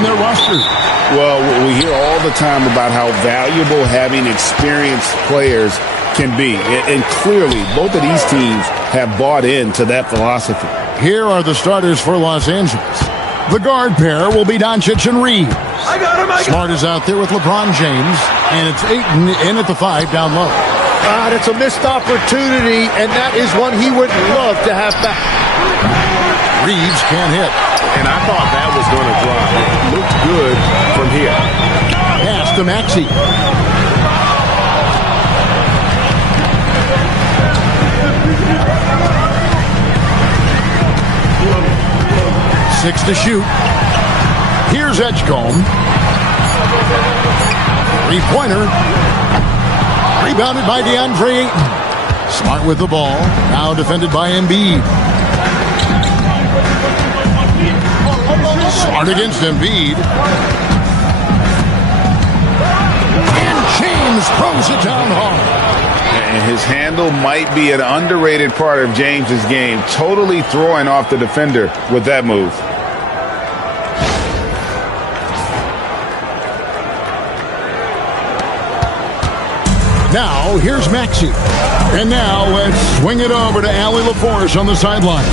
on their roster. Well, we hear all the time about how valuable having experienced players can be. And clearly, both of these teams have bought into that philosophy. Here are the starters for Los Angeles. The guard pair will be Doncic and Reeves. Smart is out there with LeBron James, and it's Ayton in at the 5 down low. It's a missed opportunity, and that is one he would love to have back. Reeves can't hit. And I thought that was going to drop. It looked good from here. Pass to Maxey. Six to shoot. Here's Edgecombe. Three-pointer. Rebounded by DeAndre Ayton. Smart with the ball. Now defended by Embiid. Smart against Embiid. And James throws it down hard. And his handle might be an underrated part of James's game. Totally throwing off the defender with that move. Now, here's Maxey. And now, let's swing it over to Allie LaForce on the sideline.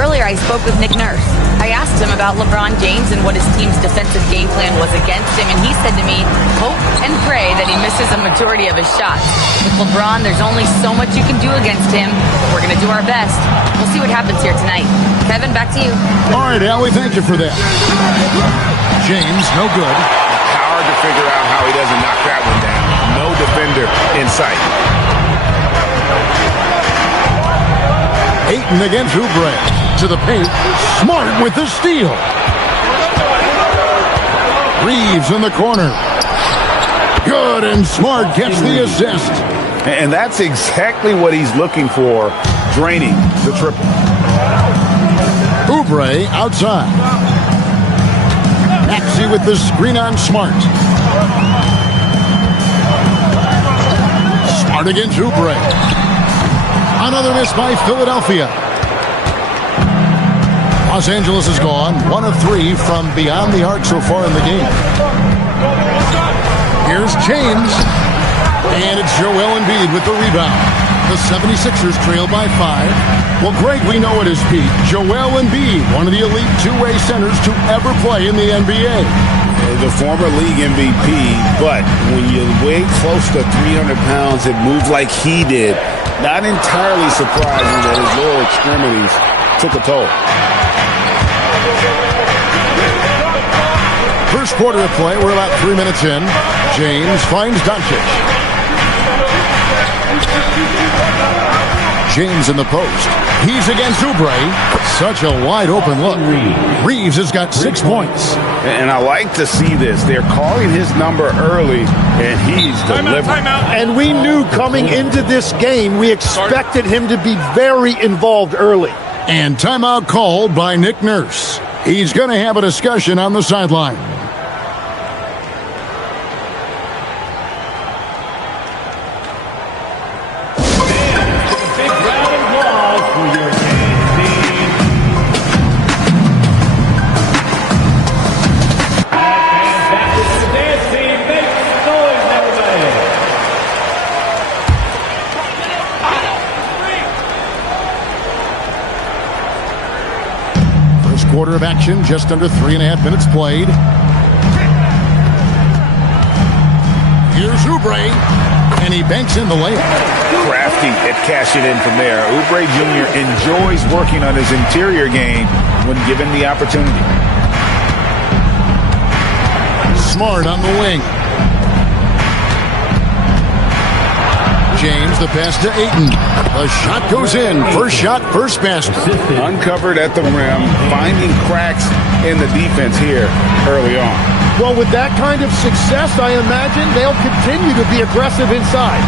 Earlier, I spoke with Nick Nurse. I asked him about LeBron James and what his team's defensive game plan was against him, and he said to me, hope and pray that he misses a majority of his shots. With LeBron, there's only so much you can do against him. We're going to do our best. We'll see what happens here tonight. Kevin, back to you. All right, Allie, thank you for that. James, no good. Hard to figure out how he doesn't knock that one down. No defender in sight. Ayton against Oubre. To the paint. Smart with the steal. Reeves in the corner. Good, and Smart gets the assist. And that's exactly what he's looking for, draining the triple. Oubre outside. Maxey with the screen on Smart. Smart against Oubre. Another miss by Philadelphia. Los Angeles is gone. 1 of 3 from beyond the arc so far in the game. Here's James. And it's Joel Embiid with the rebound. The 76ers trail by 5. Well, Greg, we know at his peak, Joel Embiid, one of the elite two-way centers to ever play in the NBA. The former league MVP, but when you weigh close to 300 pounds and move like he did, not entirely surprising that his lower extremities took a toll. First quarter of play, we're about 3 minutes in. James finds Doncic. James in the post. He's against Oubre. Such a wide open look. Reeves has got 6 points. And I like to see this. They're calling his number early, and he's delivering. And we knew coming into this game, we expected him to be very involved early. And timeout called by Nick Nurse. He's going to have a discussion on the sideline. Quarter of action, just under 3.5 minutes played. Here's Oubre, and he banks in the layup. Crafty at cashing in from there. Oubre Jr. enjoys working on his interior game when given the opportunity. Smart on the wing. James, the pass to Ayton. The shot goes in. First shot, first basket. Uncovered at the rim, finding cracks in the defense here early on. Well, with that kind of success, I imagine they'll continue to be aggressive inside.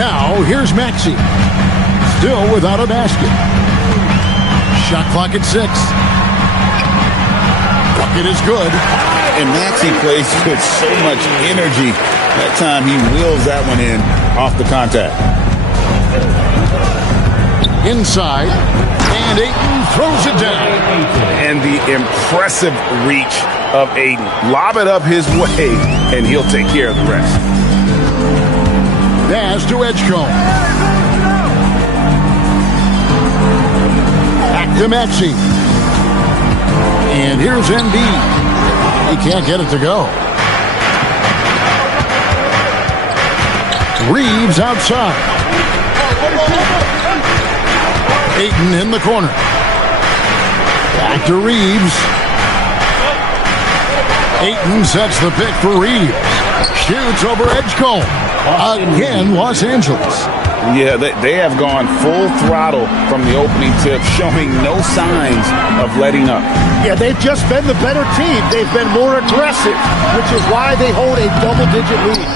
Now, here's Maxey. Still without a basket. Shot clock at 6. Bucket is good. And Maxey plays with so much energy. That time he wheels that one in off the contact. Inside, and Ayton throws it down. And the impressive reach of Aiden. Lob it up his way, and he'll take care of the rest. Pass to Edgecombe. Back to Maxey. And here's Embiid. He can't get it to go. Reeves outside. Ayton in the corner. Back to Reeves. Ayton sets the pick for Reeves. Shoots over Edgecombe. Again, Los Angeles. Yeah, they have gone full throttle from the opening tip, showing no signs of letting up. Yeah, they've just been the better team. They've been more aggressive, which is why they hold a double-digit lead.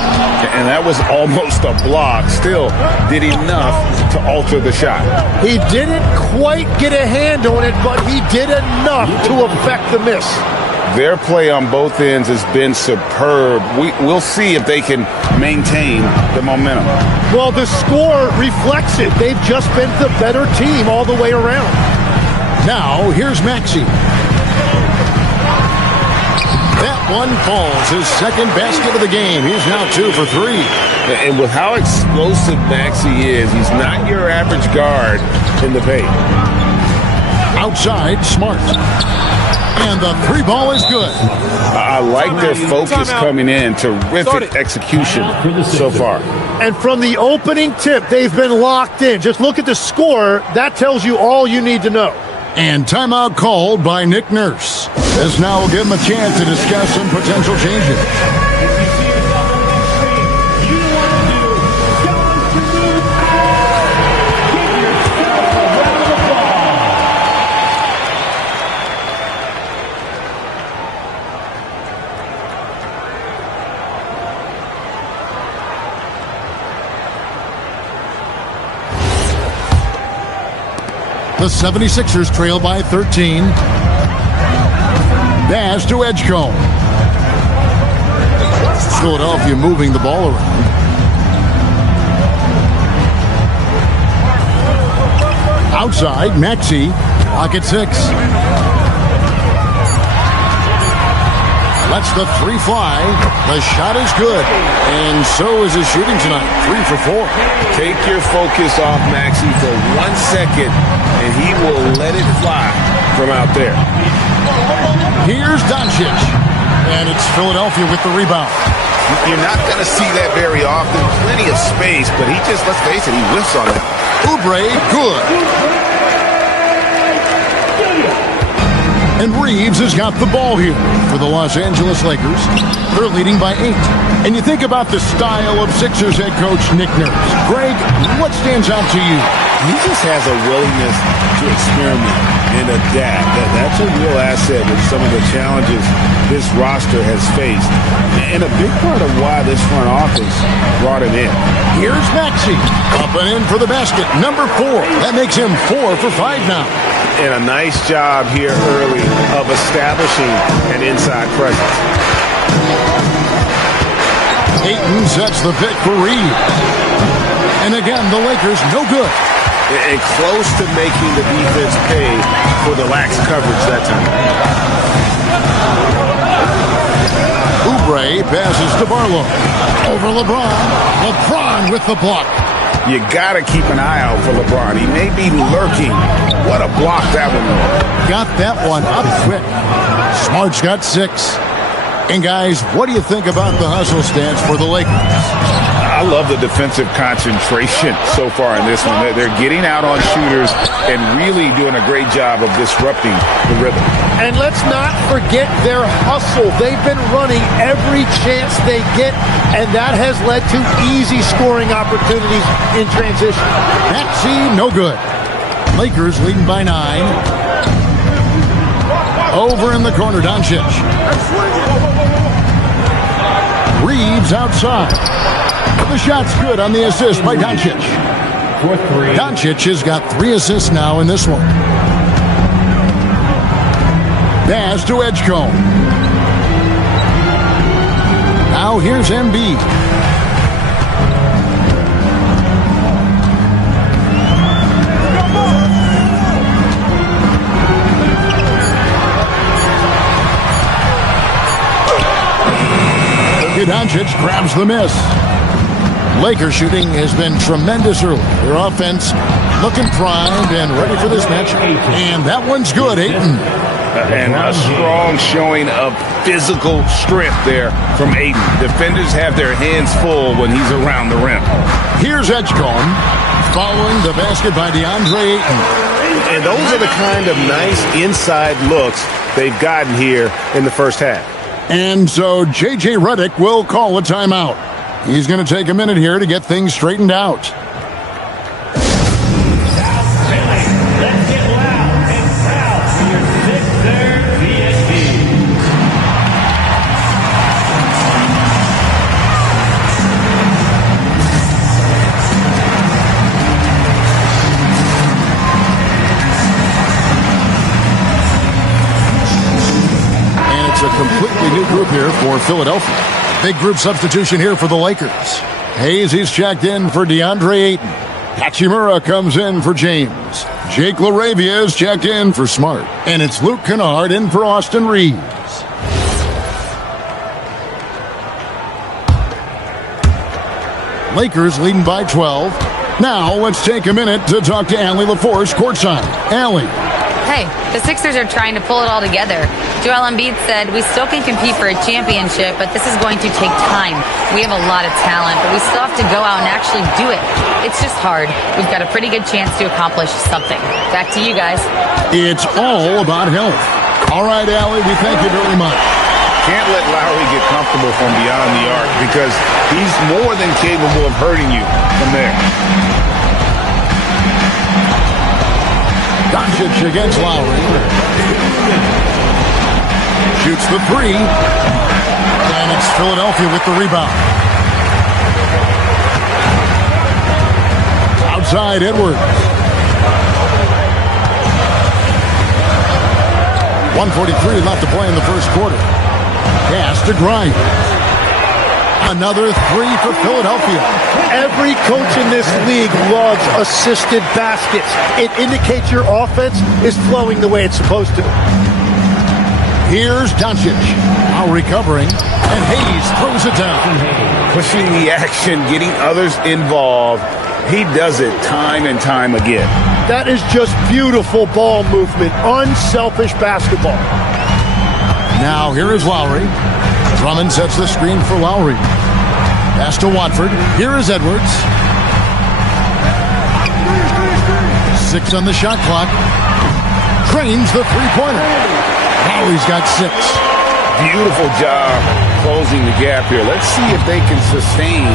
And that was almost a block. Still did enough to alter the shot. He didn't quite get a hand on it, but he did enough to affect the miss. Their play on both ends has been superb. We'll see if they can maintain the momentum. Well, the score reflects it. They've just been the better team all the way around. Now, here's Maxey. That one falls. His second basket of the game. He's now 2 for 3. And with how explosive Maxey is, he's not your average guard in the paint. Outside, Smart. And the 3-ball is good. I like their focus coming in. Terrific execution so far. And from the opening tip, they've been locked in. Just look at the score. That tells you all you need to know. And timeout called by Nick Nurse. This now will give him a chance to discuss some potential changes. The 76ers trail by 13. Pass to Edgecombe. Philadelphia moving the ball around. Outside, Maxey. Pocket 6. Lets the 3 fly. The shot is good. And so is his shooting tonight. 3 for 4. Take your focus off Maxey for 1 second, and he will let it fly from out there. Here's Doncic. And it's Philadelphia with the rebound. You're not going to see that very often. Plenty of space, but he just, let's face it, he whiffs on that. Oubre, good. And Reeves has got the ball here for the Los Angeles Lakers. They're leading by 8. And you think about the style of Sixers head coach Nick Nurse. Greg, what stands out to you? He just has a willingness to experiment and adapt. That's a real asset with some of the challenges this roster has faced. And a big part of why this front office brought him in. Here's Maxey. Up and in for the basket. Number 4. That makes him 4 for 5 now. And a nice job here early of establishing an inside presence. Ayton sets the pick for Reeves. And again, the Lakers no good. And close to making the defense pay for the lax coverage that time. Oubre passes to Barlow. Over LeBron. LeBron with the block. You got to keep an eye out for LeBron. He may be lurking. What a block that one was. Got that one up quick. Smart's got 6. And guys, what do you think about the hustle stance for the Lakers? I love the defensive concentration so far in this one. They're getting out on shooters and really doing a great job of disrupting the rhythm. And let's not forget their hustle. They've been running every chance they get, and that has led to easy scoring opportunities in transition. Maxey, no good. Lakers leading by 9. Over in the corner, Doncic. Reeves outside. The shot's good on the assist by Doncic. Doncic has got 3 assists now in this one. Pass to Edgecombe. Now here's Embiid. Luka Doncic grabs the miss. Lakers shooting has been tremendous early. Their offense looking primed and ready for this match. And that one's good, Ayton. And a strong showing of physical strength there from Ayton. Defenders have their hands full when he's around the rim. Here's Edgecombe following the basket by DeAndre Ayton. And those are the kind of nice inside looks they've gotten here in the first half. And so J.J. Redick will call a timeout. He's going to take a minute here to get things straightened out. A completely new group here for Philadelphia. Big group substitution here for the Lakers. Hayes, he's checked in for DeAndre Ayton. Hachimura comes in for James. Jake LaRavia is checked in for Smart. And it's Luke Kennard in for Austin Reeves. Lakers leading by 12. Now let's take a minute to talk to Allie LaForce courtside. Allie. Hey, the Sixers are trying to pull it all together. Joel Embiid said, we still can compete for a championship, but this is going to take time. We have a lot of talent, but we still have to go out and actually do it. It's just hard. We've got a pretty good chance to accomplish something. Back to you guys. It's all about health. All right, Allie, we thank you very much. Can't let Lowry get comfortable from beyond the arc because he's more than capable of hurting you from there. Doncic against Lowry. Shoots the three. And it's Philadelphia with the rebound. Outside Edwards. 1:43 left to play in the first quarter. Pass to Grimes. Another three for Philadelphia. Every coach in this league loves assisted baskets. It indicates your offense is flowing the way it's supposed to. Here's Doncic. Now recovering. And Hayes throws it down. Pushing the action, getting others involved. He does it time and time again. That is just beautiful ball movement. Unselfish basketball. Now here is Lowry. Drummond sets the screen for Lowry. Pass to Watford. Here is Edwards. 6 on the shot clock. Drains the three-pointer. Lowry's got 6. Beautiful job closing the gap here. Let's see if they can sustain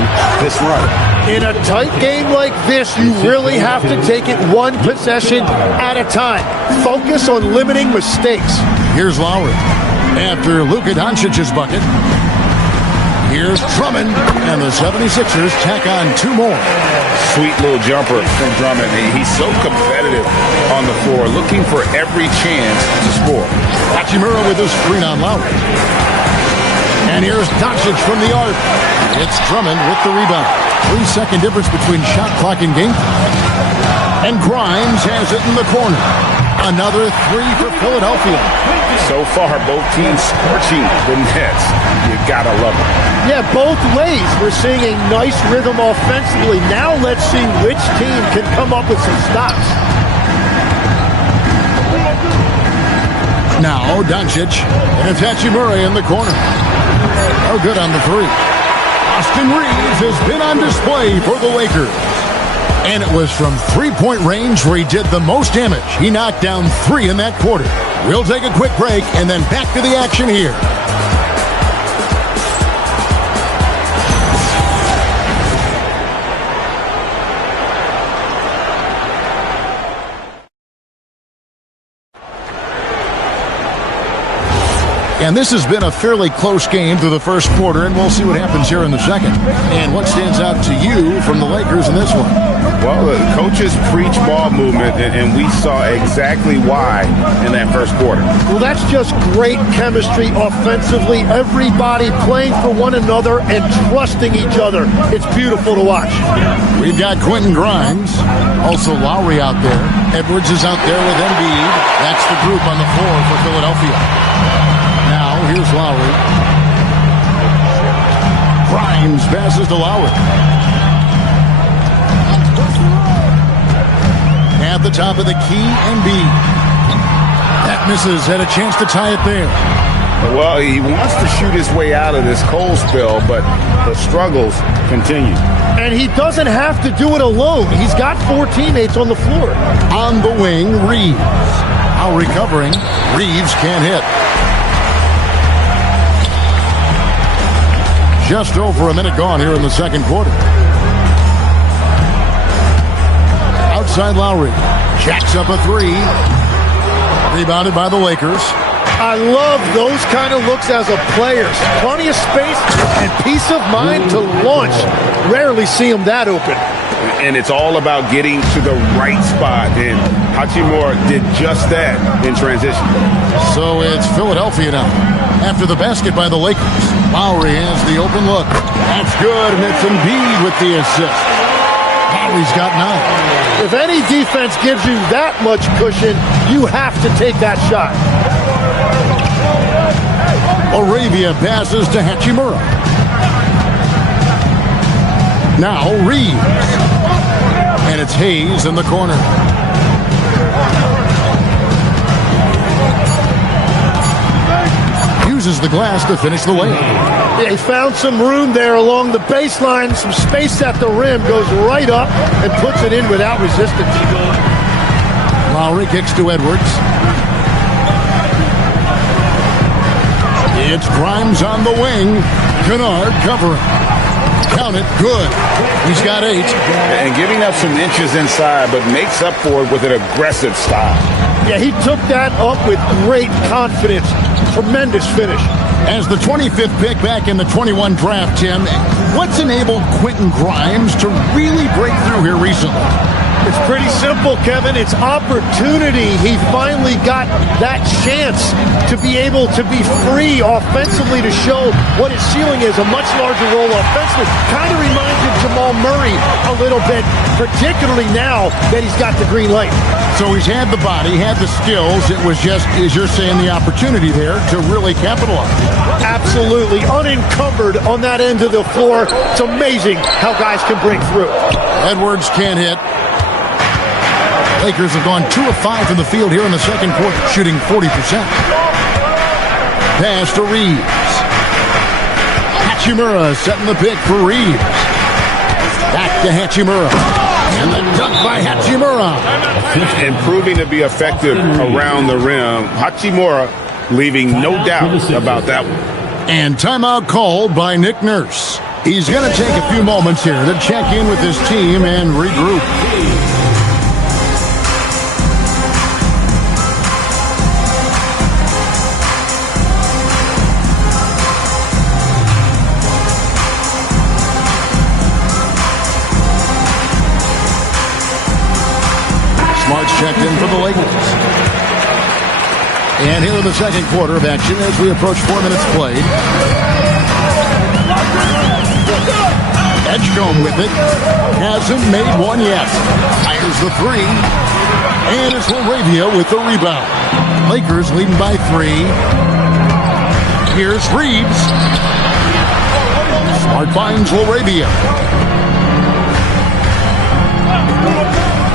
this run. In a tight game like this, you really have to take it one possession at a time. Focus on limiting mistakes. Here's Lowry. After Luka Doncic's bucket. Here's Drummond, and the 76ers tack on 2 more. Sweet little jumper from Drummond. He's so competitive on the floor, looking for every chance to score. Hachimura with his screen on Lowry. And here's Doncic from the arc. It's Drummond with the rebound. 3-second difference between shot clock and game clock. And Grimes has it in the corner. Another 3 for Philadelphia. So far, both teams scorching the nets. You gotta love it. Yeah, both ways. We're seeing a nice rhythm offensively. Now let's see which team can come up with some stops. Now Doncic and it's Hachimura in the corner. Oh, good on the 3. Austin Reeves has been on display for the Lakers. And it was from three-point range where he did the most damage. He knocked down 3 in that quarter. We'll take a quick break and then back to the action here. And this has been a fairly close game through the first quarter, and we'll see what happens here in the second. And what stands out to you from the Lakers in this one? Well, the coaches preach ball movement, and we saw exactly why in that first quarter. Well, that's just great chemistry offensively. Everybody playing for one another and trusting each other. It's beautiful to watch. We've got Quentin Grimes, also Lowry out there. Edwards is out there with Embiid. That's the group on the floor for Philadelphia. Now, here's Lowry. Grimes passes to Lowry. At the top of the key, Embiid. That misses. Had a chance to tie it there. Well, he wants to shoot his way out of this cold spell, but the struggles continue. And he doesn't have to do it alone. He's got 4 teammates on the floor. On the wing, Reeves. Now recovering. Reeves can't hit. Just over a minute gone here in the second quarter. Outside Lowry. Jacks up a 3. Rebounded by the Lakers. I love those kind of looks as a player. Plenty of space and peace of mind to launch. Rarely see him that open. And it's all about getting to the right spot. And Hachimura did just that in transition. So it's Philadelphia now. After the basket by the Lakers. Lowry has the open look. That's good, and it's Embiid with the assist. Lowry's got 9. If any defense gives you that much cushion, you have to take that shot. Arabia passes to Hachimura. Now Reeves. And it's Hayes in the corner. Uses the glass to finish the layup. Yeah, he found some room there along the baseline, some space at the rim, goes right up and puts it in without resistance. Lowry kicks to Edwards. It's Grimes on the wing. Kennard covering. Count it. Good. He's got 8. And giving up some inches inside, but makes up for it with an aggressive style. Yeah, he took that up with great confidence. Tremendous finish. As the 25th pick back in the 21 draft, Tim, what's enabled Quentin Grimes to really break through here recently? It's pretty simple, Kevin. It's opportunity. He finally got that chance to be able to be free offensively to show what his ceiling is. A much larger role offensively. Kind of reminds you of Jamal Murray a little bit, particularly now that he's got the green light. So he's had the body, had the skills. It was just, as you're saying, the opportunity there to really capitalize. Absolutely. Unencumbered on that end of the floor. It's amazing how guys can break through. Edwards can't hit. Lakers have gone 2 of 5 from the field here in the second quarter, shooting 40%. Pass to Reeves. Hachimura setting the pick for Reeves. Back to Hachimura. And the dunk by Hachimura. And proving to be effective around the rim. Hachimura leaving no doubt about that one. And timeout called by Nick Nurse. He's going to take a few moments here to check in with his team and regroup. Smart's checked in for the Lakers. And here in the second quarter of action as we approach 4 minutes played. Edgecombe with it. Hasn't made one yet. Fires the 3. And it's Laravia with the rebound. Lakers leading by 3. Here's Reeves. Smart finds Laravia.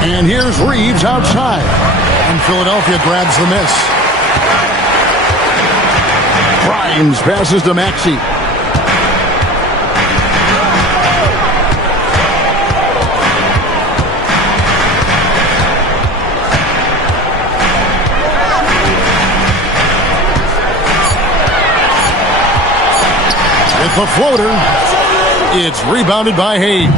And here's Reeves outside. And Philadelphia grabs the miss. Grimes passes to Maxey. With the floater, it's rebounded by Hayes.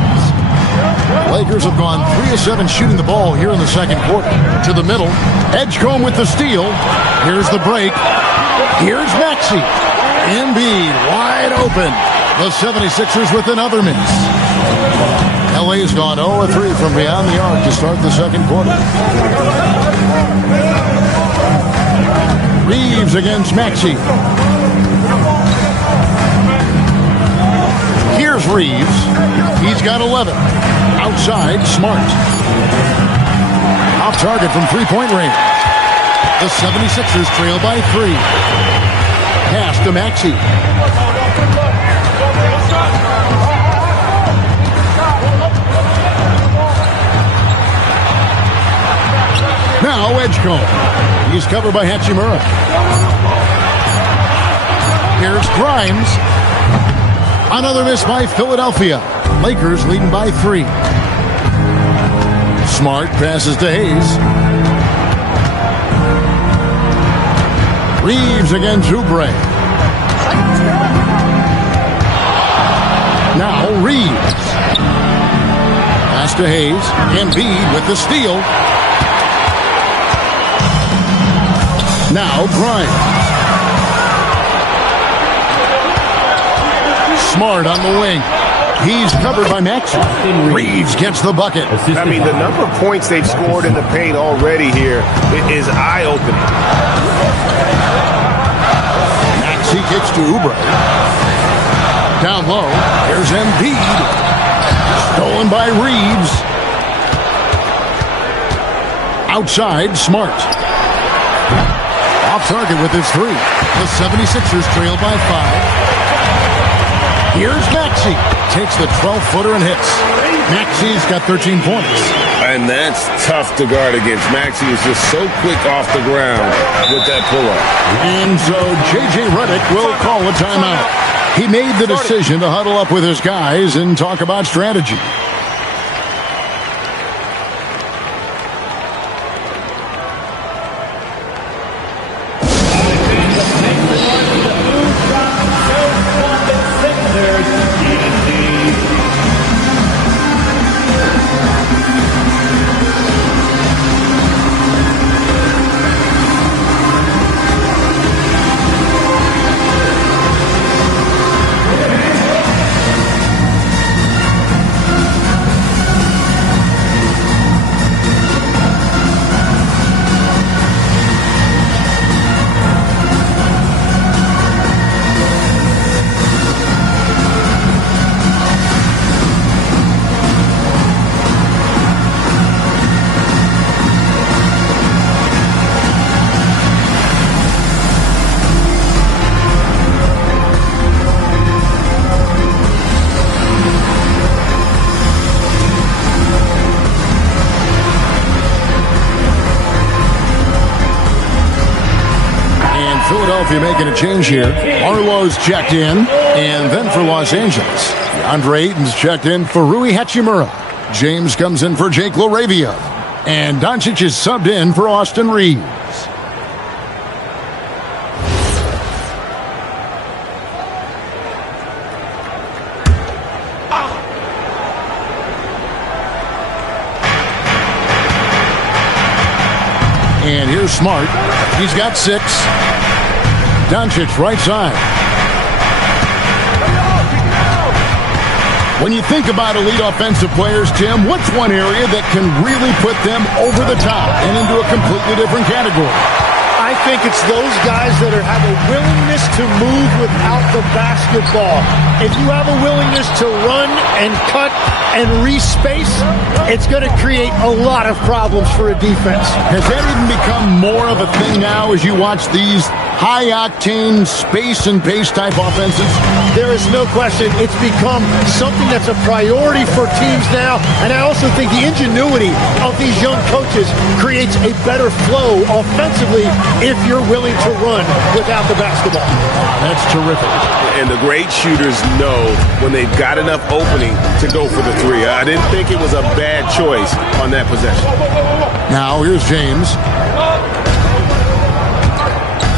Lakers have gone 3 of 7 shooting the ball here in the second quarter. To the middle. Edgecombe with the steal. Here's the break. Here's Maxey. Embiid wide open. The 76ers with another miss. LA's gone 0 of 3 from beyond the arc to start the second quarter. Reeves against Maxey. Here's Reeves. He's got 11. Outside, Smart. Off target from three-point range. The 76ers trail by 3. Pass to Maxey. Now Edgecombe. He's covered by Hachimura. Here's Grimes. Another miss by Philadelphia. Lakers leading by 3. Smart passes to Hayes. Reeves against Oubre. Now Reeves. Pass to Hayes. Embiid with the steal. Now Grimes. Smart on the wing. He's covered by Maxey. Reeves gets the bucket. I mean, the number of points they've scored in the paint already here is eye-opening. Maxey kicks to Oubre. Down low. Here's Embiid. Stolen by Reeves. Outside, Smart. Off target with his 3. The 76ers trail by 5. Here's Maxey. Takes the 12-footer and hits. Maxey's got 13 points. And that's tough to guard against. Maxey is just so quick off the ground with that pull-up. And so J.J. Redick will call a timeout. He made the decision to huddle up with his guys and talk about strategy. Philadelphia making a change here. Arlo's checked in, and then for Los Angeles, DeAndre Ayton's checked in for Rui Hachimura. James comes in for Jake LaRavia, and Doncic is subbed in for Austin Reeves. And here's Smart. He's got 6. Doncic right side. When you think about elite offensive players, Tim, what's one area that can really put them over the top and into a completely different category? I think it's those guys that have a willingness to move without the basketball. If you have a willingness to run and cut and respace, it's going to create a lot of problems for a defense. Has that even become more of a thing now as you watch these high-octane space and pace type offenses? There is no question. It's become something that's a priority for teams now, and I also think the ingenuity of these young coaches creates a better flow offensively if you're willing to run without the basketball. That's terrific. And the great shooters know when they've got enough opening to go for the 3. I didn't think it was a bad choice on that possession. Now here's James.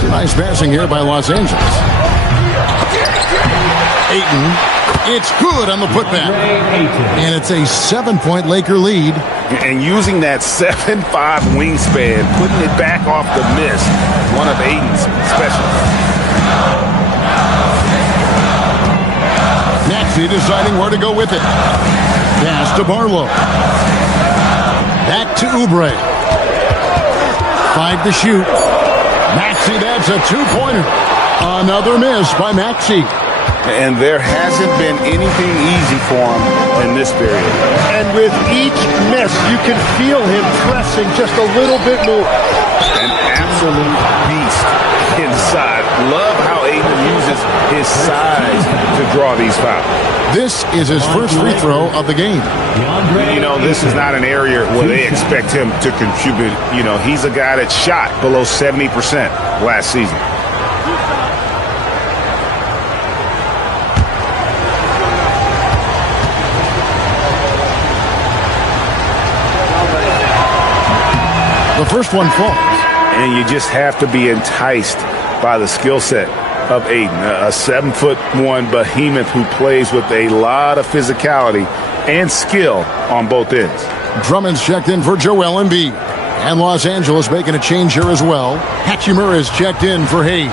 Nice passing here by Los Angeles. Ayton. It's good on the putback. And it's a 7-point Laker lead. And using that 7'5" wingspan, putting it back off the miss, one of Ayton's specials. Maxey deciding where to go with it. Pass to Barlow. Back to Oubre. 5 to shoot. Maxey, that's a 2-pointer. Another miss by Maxey. And there hasn't been anything easy for him in this period. And with each miss, you can feel him pressing just a little bit more. An absolute beast inside Love how Ayton uses his size to draw these fouls. This is his first free throw of the game. You know, this is not an area where they expect him to contribute. You know, he's a guy that shot below 70% last season. The first one falls. And you just have to be enticed by the skill set of Ayton, a 7'1" behemoth who plays with a lot of physicality and skill on both ends. Drummond's checked in for Joel Embiid. And Los Angeles making a change here as well. Hachimura is checked in for Hayes.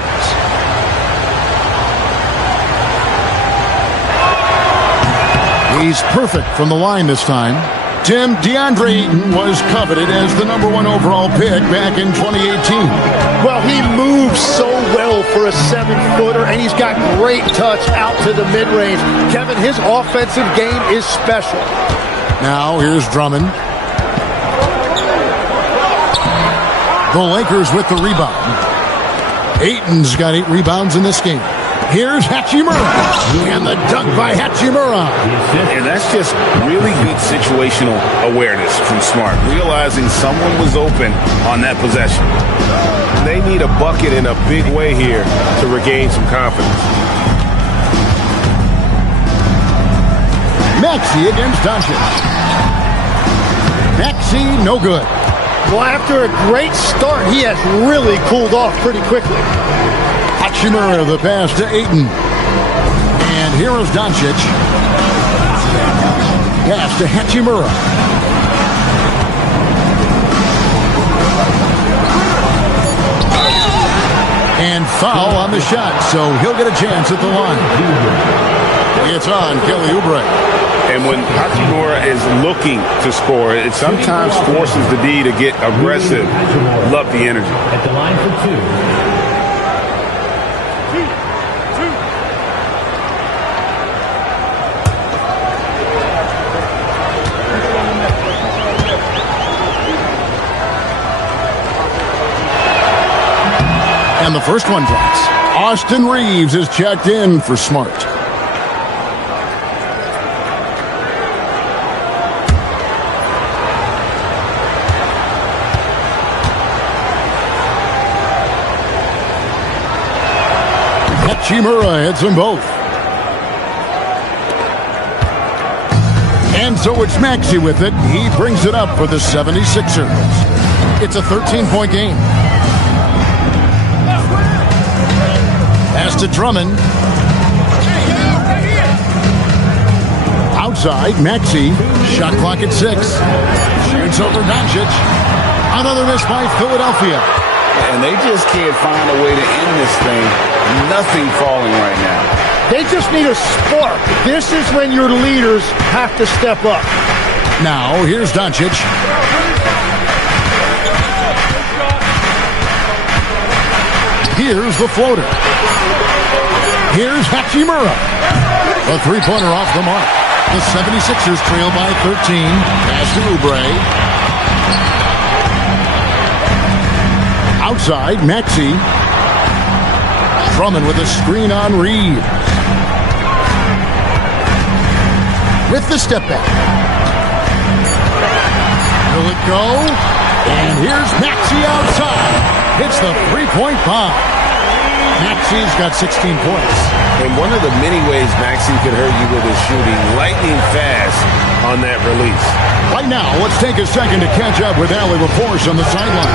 He's perfect from the line this time. Tim, DeAndre Ayton was coveted as the #1 overall pick back in 2018. Well, he moves so well for a 7-footer, and he's got great touch out to the mid-range. Kevin, his offensive game is special. Now, here's Drummond. The Lakers with the rebound. Ayton's got 8 rebounds in this game. Here's Hachimura. And the dunk by Hachimura. And that's just really good situational awareness from Smart, realizing someone was open on that possession. They need a bucket in a big way here to regain some confidence. Maxey against Doncic. Maxey, no good. Well, after a great start, he has really cooled off pretty quickly. Hachimura, the pass to Ayton. And here is Doncic. Pass to Hachimura. And foul on the shot, so he'll get a chance at the line. It's on Kelly Oubre. And when Hachimura is looking to score, it sometimes forces the D to get aggressive. Love the energy. At the line for 2. And the first one drops. Austin Reeves is checked in for Smart. Hachimura hits them both. And so it's Maxey with it. He brings it up for the 76ers. It's a 13-point game. Pass to Drummond. Outside, Maxey. Shot clock at 6. Shoots over Doncic. Another miss by Philadelphia. And they just can't find a way to end this thing. Nothing falling right now. They just need a spark. This is when your leaders have to step up. Now, here's Doncic. Here's the floater. Here's Hachimura. A three-pointer off the mark. The 76ers trail by 13. Pass to Oubre. Outside, Maxey. Drummond with a screen on Reed. With the step back. Will it go? And here's Maxey outside. Hits the three-point bomb. Maxey's got 16 points. And one of the many ways Maxey could hurt you with his shooting, lightning fast on that release. Right now, let's take a second to catch up with Allie LaForce on the sideline.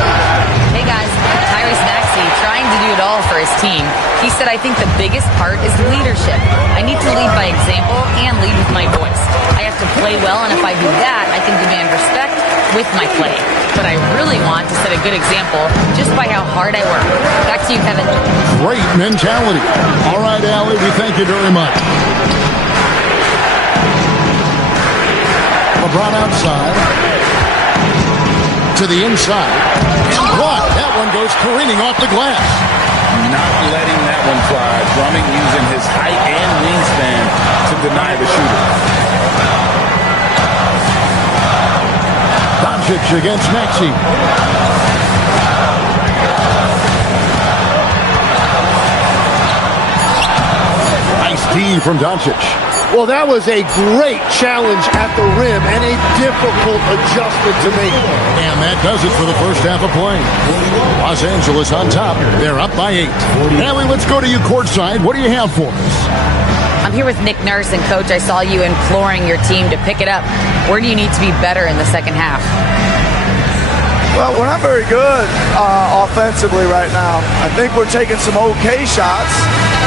Hey guys, Tyrese Maxey trying to do it all for his team. He said, I think the biggest part is leadership. I need to lead by example and lead with my voice. I have to play well, and if I do that, I can demand respect with my play. But I really want to set a good example just by how hard I work. Back to you, Kevin. Great mentality. All right, Allie, we thank you very much. LeBron outside. To the inside. And blocked. That one goes careening off the glass. Not letting that one fly. Drummond using his height and wingspan to deny the shooter. Doncic against Maxey. D from Doncic. Well, that was a great challenge at the rim and a difficult adjustment to make. And that does it for the first half of play. Los Angeles on top. They're up by 8. Allie, let's go to you courtside. What do you have for us? I'm here with Nick Nurse, and Coach, I saw you imploring your team to pick it up. Where do you need to be better in the second half? Well, we're not very good offensively right now. I think we're taking some okay shots,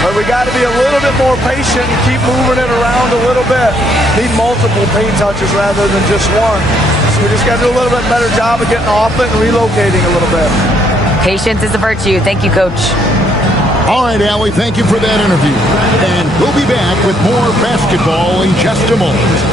but we got to be a little bit more patient and keep moving it around a little bit. Need multiple paint touches rather than just one. So we just got to do a little bit better job of getting off it and relocating a little bit. Patience is a virtue. Thank you, Coach. All right, Allie, thank you for that interview. And we'll be back with more basketball in just a moment.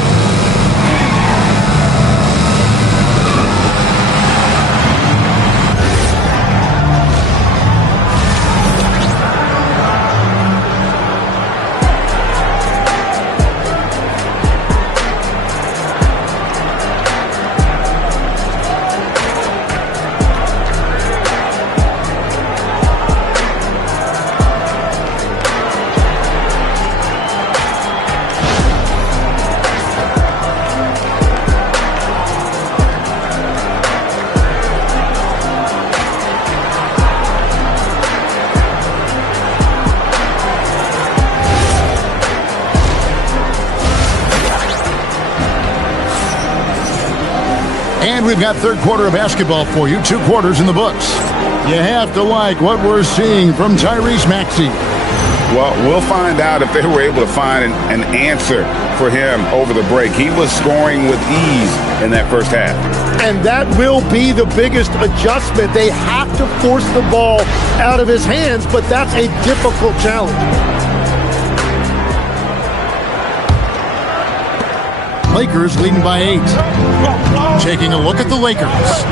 And we've got third quarter of basketball for you. 2 quarters in the books. You have to like what we're seeing from Tyrese Maxey. Well, we'll find out if they were able to find an answer for him over the break. He was scoring with ease in that first half. And that will be the biggest adjustment. They have to force the ball out of his hands, but that's a difficult challenge. Lakers leading by 8. Taking a look at the Lakers.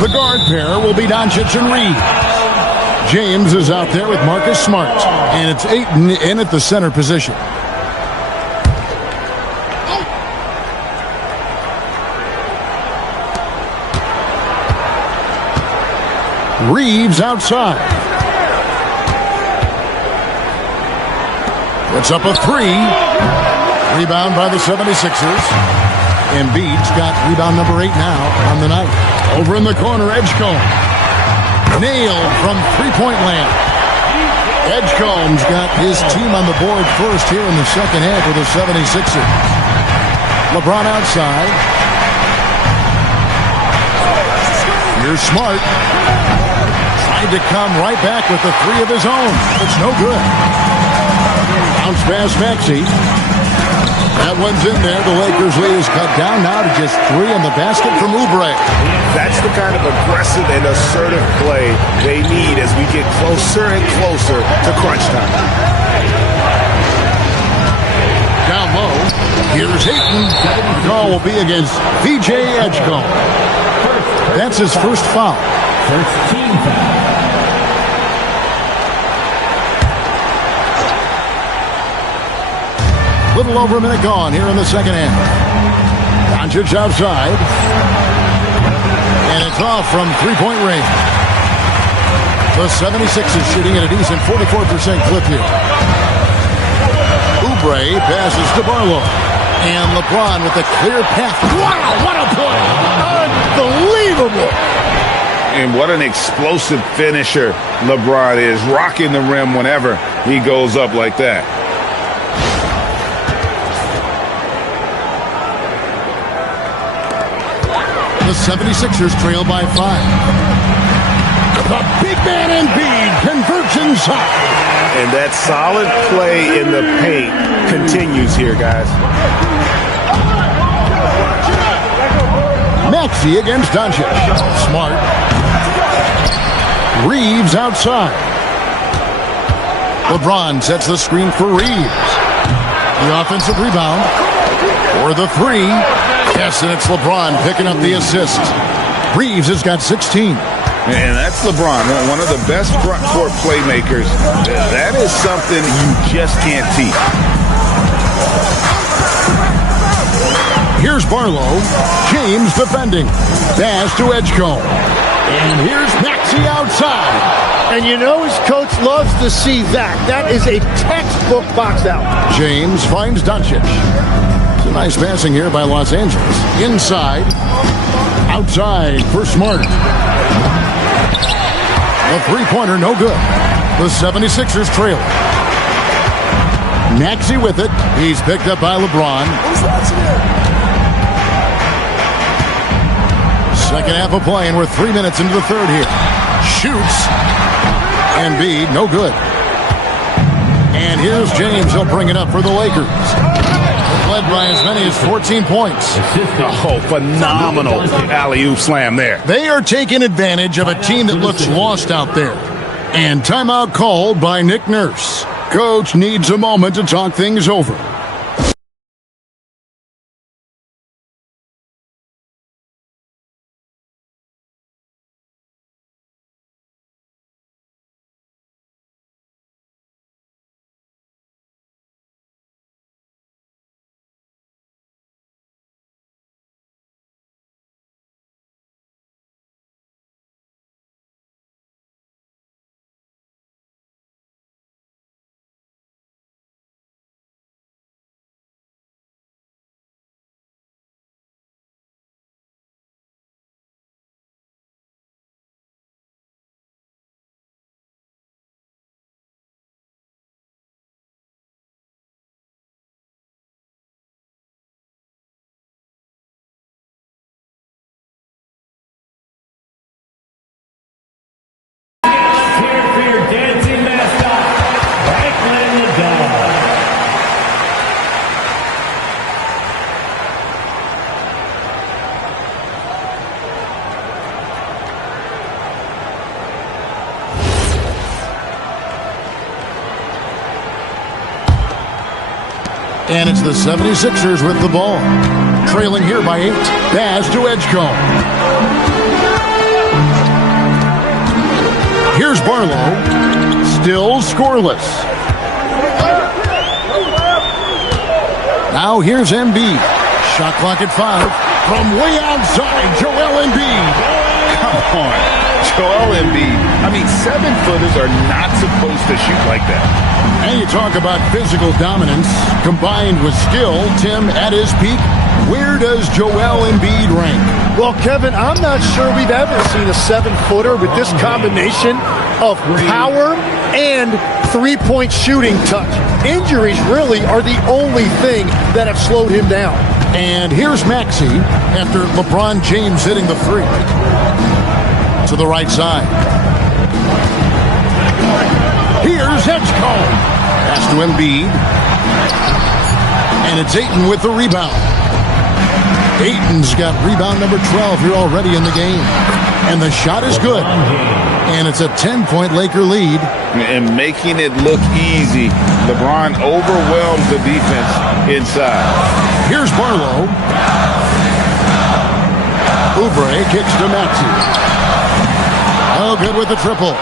The guard pair will be Doncic and Reed. James is out there with Marcus Smart. And it's Ayton in at the center position. Reeves outside. Puts up a 3. Rebound by the 76ers. Embiid's got rebound number 8 now on the night. Over in the corner, Edgecombe. Nailed from three-point land. Edgecombe's got his team on the board first here in the second half with the 76ers. LeBron outside. Here's Smart. Tried to come right back with the 3 of his own. It's no good. Bounce pass Maxey. That one's in there. The Lakers lead is cut down now to just 3 in the basket from Oubre. That's the kind of aggressive and assertive play they need as we get closer and closer to crunch time. Down low. Here's Ayton. The call will be against VJ Edgecombe. That's his first foul. First team foul. Little over a minute gone here in the second half. Doncic outside. And it's off from three-point range. The 76ers shooting at a decent 44% clip here. Oubre passes to Barlow. And LeBron with a clear path. Wow, what a play! Unbelievable! And what an explosive finisher LeBron is. Rocking the rim whenever he goes up like that. The 76ers trail by 5. The big man Embiid converts inside. And that solid play in the paint continues here, guys. Maxey against Doncic. Smart. Reeves outside. LeBron sets the screen for Reeves. The offensive rebound. For the 3. Yes, and it's LeBron picking up the assist. Reeves has got 16. And that's LeBron, one of the best front court playmakers. That is something you just can't teach. Here's Barlow. James defending. Pass to Edgecombe. And here's Maxey outside. And you know his coach loves to see that. That is a textbook box out. James finds Doncic. It's a nice passing here by Los Angeles. Inside. Outside for Smart. The three-pointer, no good. The 76ers trail. Maxey with it. He's picked up by LeBron. Second half of play, and we're 3 minutes into the third here. Shoots. Embiid, no good. And here's James. He'll bring it up for the Lakers. Led by as many as 14 points. Oh, phenomenal alley-oop slam there. They are taking advantage of a team that looks lost out there. And timeout called by Nick Nurse. Coach needs a moment to talk things over. And it's the 76ers with the ball. Trailing here by 8. Pass to Edgecombe. Here's Barlow. Still scoreless. Now here's Embiid. Shot clock at 5. From way outside, Joel Embiid. Come on. Joel Embiid. I mean, 7-footers are not supposed to shoot like that. And you talk about physical dominance combined with skill. Tim, at his peak, where does Joel Embiid rank? Well, Kevin, I'm not sure we've ever seen a 7-footer with this combination of power and three-point shooting touch. Injuries really are the only thing that have slowed him down. And here's Maxey after LeBron James hitting the three. To the right side. Here's Edgecombe. Pass to Embiid. And it's Ayton with the rebound. Ayton's got rebound number 12 here already in the game. And the shot is good. And it's a 10-point Laker lead. And making it look easy, LeBron overwhelms the defense inside. Here's Barlow. Oubre kicks to Maxey. Oh, good with the triple.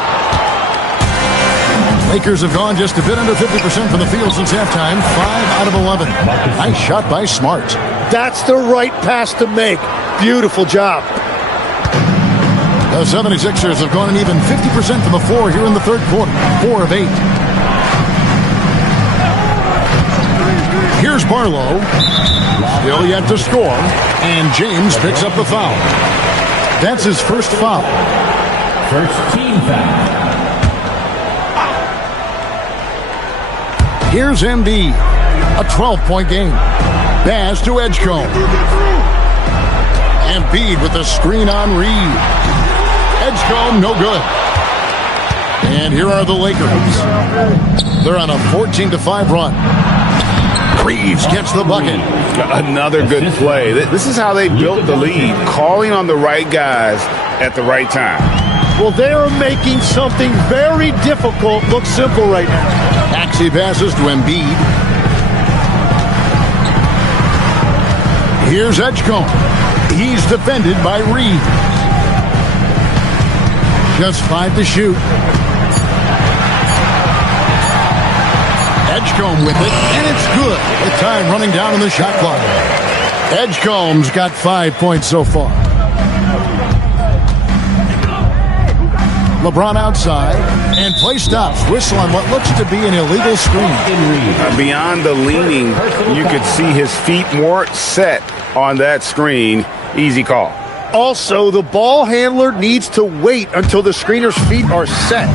Lakers have gone just a bit under 50% from the field since halftime. 5 out of 11. Nice shot by Smart. That's the right pass to make. Beautiful job. The 76ers have gone an even 50% from the floor here in the third quarter. 4 of 8. Here's Barlow. Still yet to score. And James picks up the foul. That's his first foul. First team foul. Here's Embiid. A 12-point game. Pass to Edgecombe. Embiid with a screen on Reed. Edgecombe, no good. And here are the Lakers. They're on a 14-5 run. Reeves gets the bucket. Another good play. This is how they built the lead, calling on the right guys at the right time. Well, they are making something very difficult look simple right now. Maxey passes to Embiid. Here's Edgecombe. He's defended by Reed. Just 5 to shoot. Edgecombe with it, and it's good. With time running down on the shot clock. Edgecombe's got 5 points so far. LeBron outside, and play stops. Whistle on what looks to be an illegal screen. Beyond the leaning, you could see his feet more set on that screen. Easy call. Also, the ball handler needs to wait until the screener's feet are set.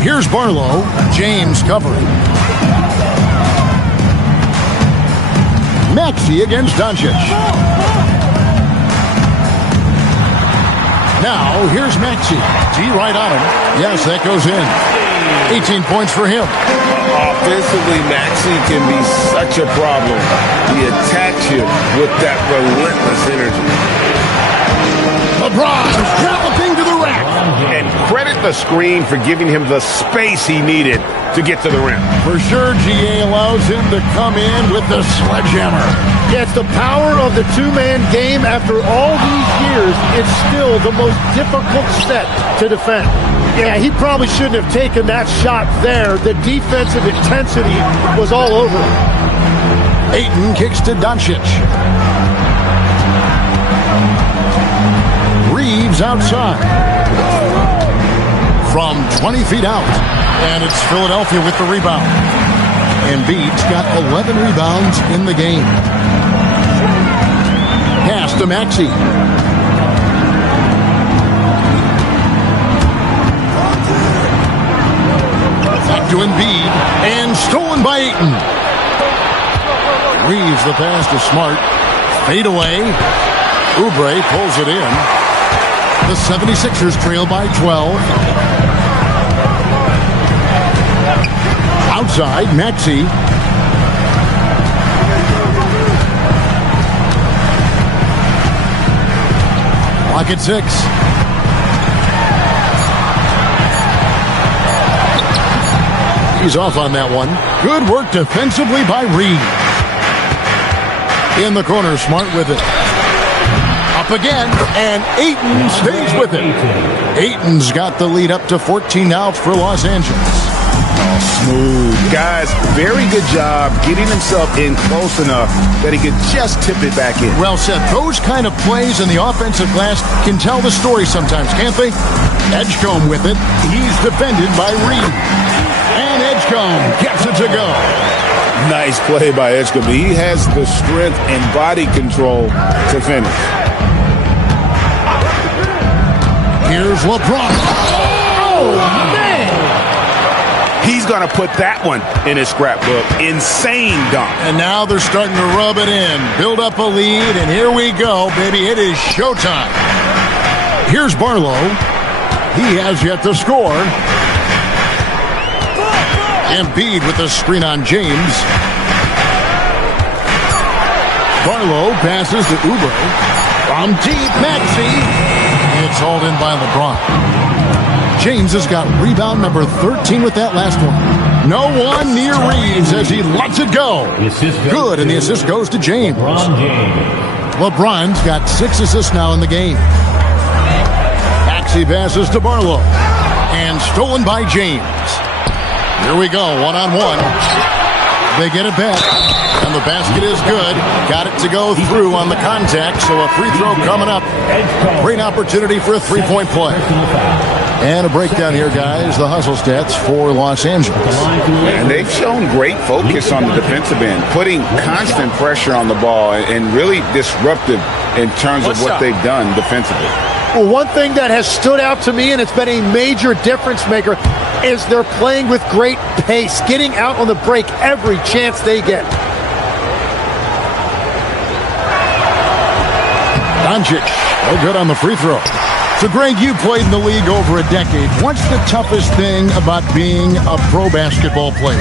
Here's Barlow. James covering. Maxey against Doncic. Now, here's Maxey. D right on him. Yes, that goes in. 18 points for him. Offensively, Maxey can be such a problem. He attacks you with that relentless energy. LeBron galloping to the rack. And credit the screen for giving him the space he needed to get to the rim. For sure, GA allows him to come in with the sledgehammer. Yeah, it's the power of the two-man game. After all these years, it's still the most difficult set to defend. Yeah, he probably shouldn't have taken that shot there. The defensive intensity was all over him. Ayton kicks to Doncic. Reeves outside. From 20 feet out. And it's Philadelphia with the rebound. Embiid's got 11 rebounds in the game. Pass to Maxey. Back to Embiid. And stolen by Ayton. Reeves the pass to Smart. Fade away. Oubre pulls it in. The 76ers trail by 12. Outside, Maxey. Clock at 6. He's off on that one. Good work defensively by Reed. In the corner, Smart with it. Up again, and Ayton stays with it. Ayton's got the lead up to 14 now for Los Angeles. Smooth. Guys, very good job getting himself in close enough that he could just tip it back in. Well said. Those kind of plays in the offensive glass can tell the story sometimes, can't they? Edgecombe with it. He's defended by Reed. And Edgecombe gets it to go. Nice play by Edgecombe. He has the strength and body control to finish. Here's LeBron. Oh, man! He's going to put that one in his scrapbook. Insane dunk. And now they're starting to rub it in. Build up a lead, and here we go, baby. It is showtime. Here's Barlow. He has yet to score. Embiid with the screen on James. Barlow passes to Oubre. From deep, Maxey. It's hauled in by LeBron. James has got rebound number 13 with that last one. No one near Reeves as he lets it go. Good, and the assist goes to James. LeBron's got 6 assists now in the game. Maxey passes to Barlow. And stolen by James. Here we go, one-on-one. They get it back. And the basket is good. Got it to go through on the contact, so a free throw coming up. Great opportunity for a three-point play. And a breakdown here, guys. The hustle stats for Los Angeles. And they've shown great focus on the defensive end, putting constant pressure on the ball and really disruptive in terms of what they've done defensively. Well, one thing that has stood out to me, and it's been a major difference maker, is they're playing with great pace, getting out on the break every chance they get. Doncic, no good on the free throw. So, Greg, you played in the league over a decade. What's the toughest thing about being a pro basketball player?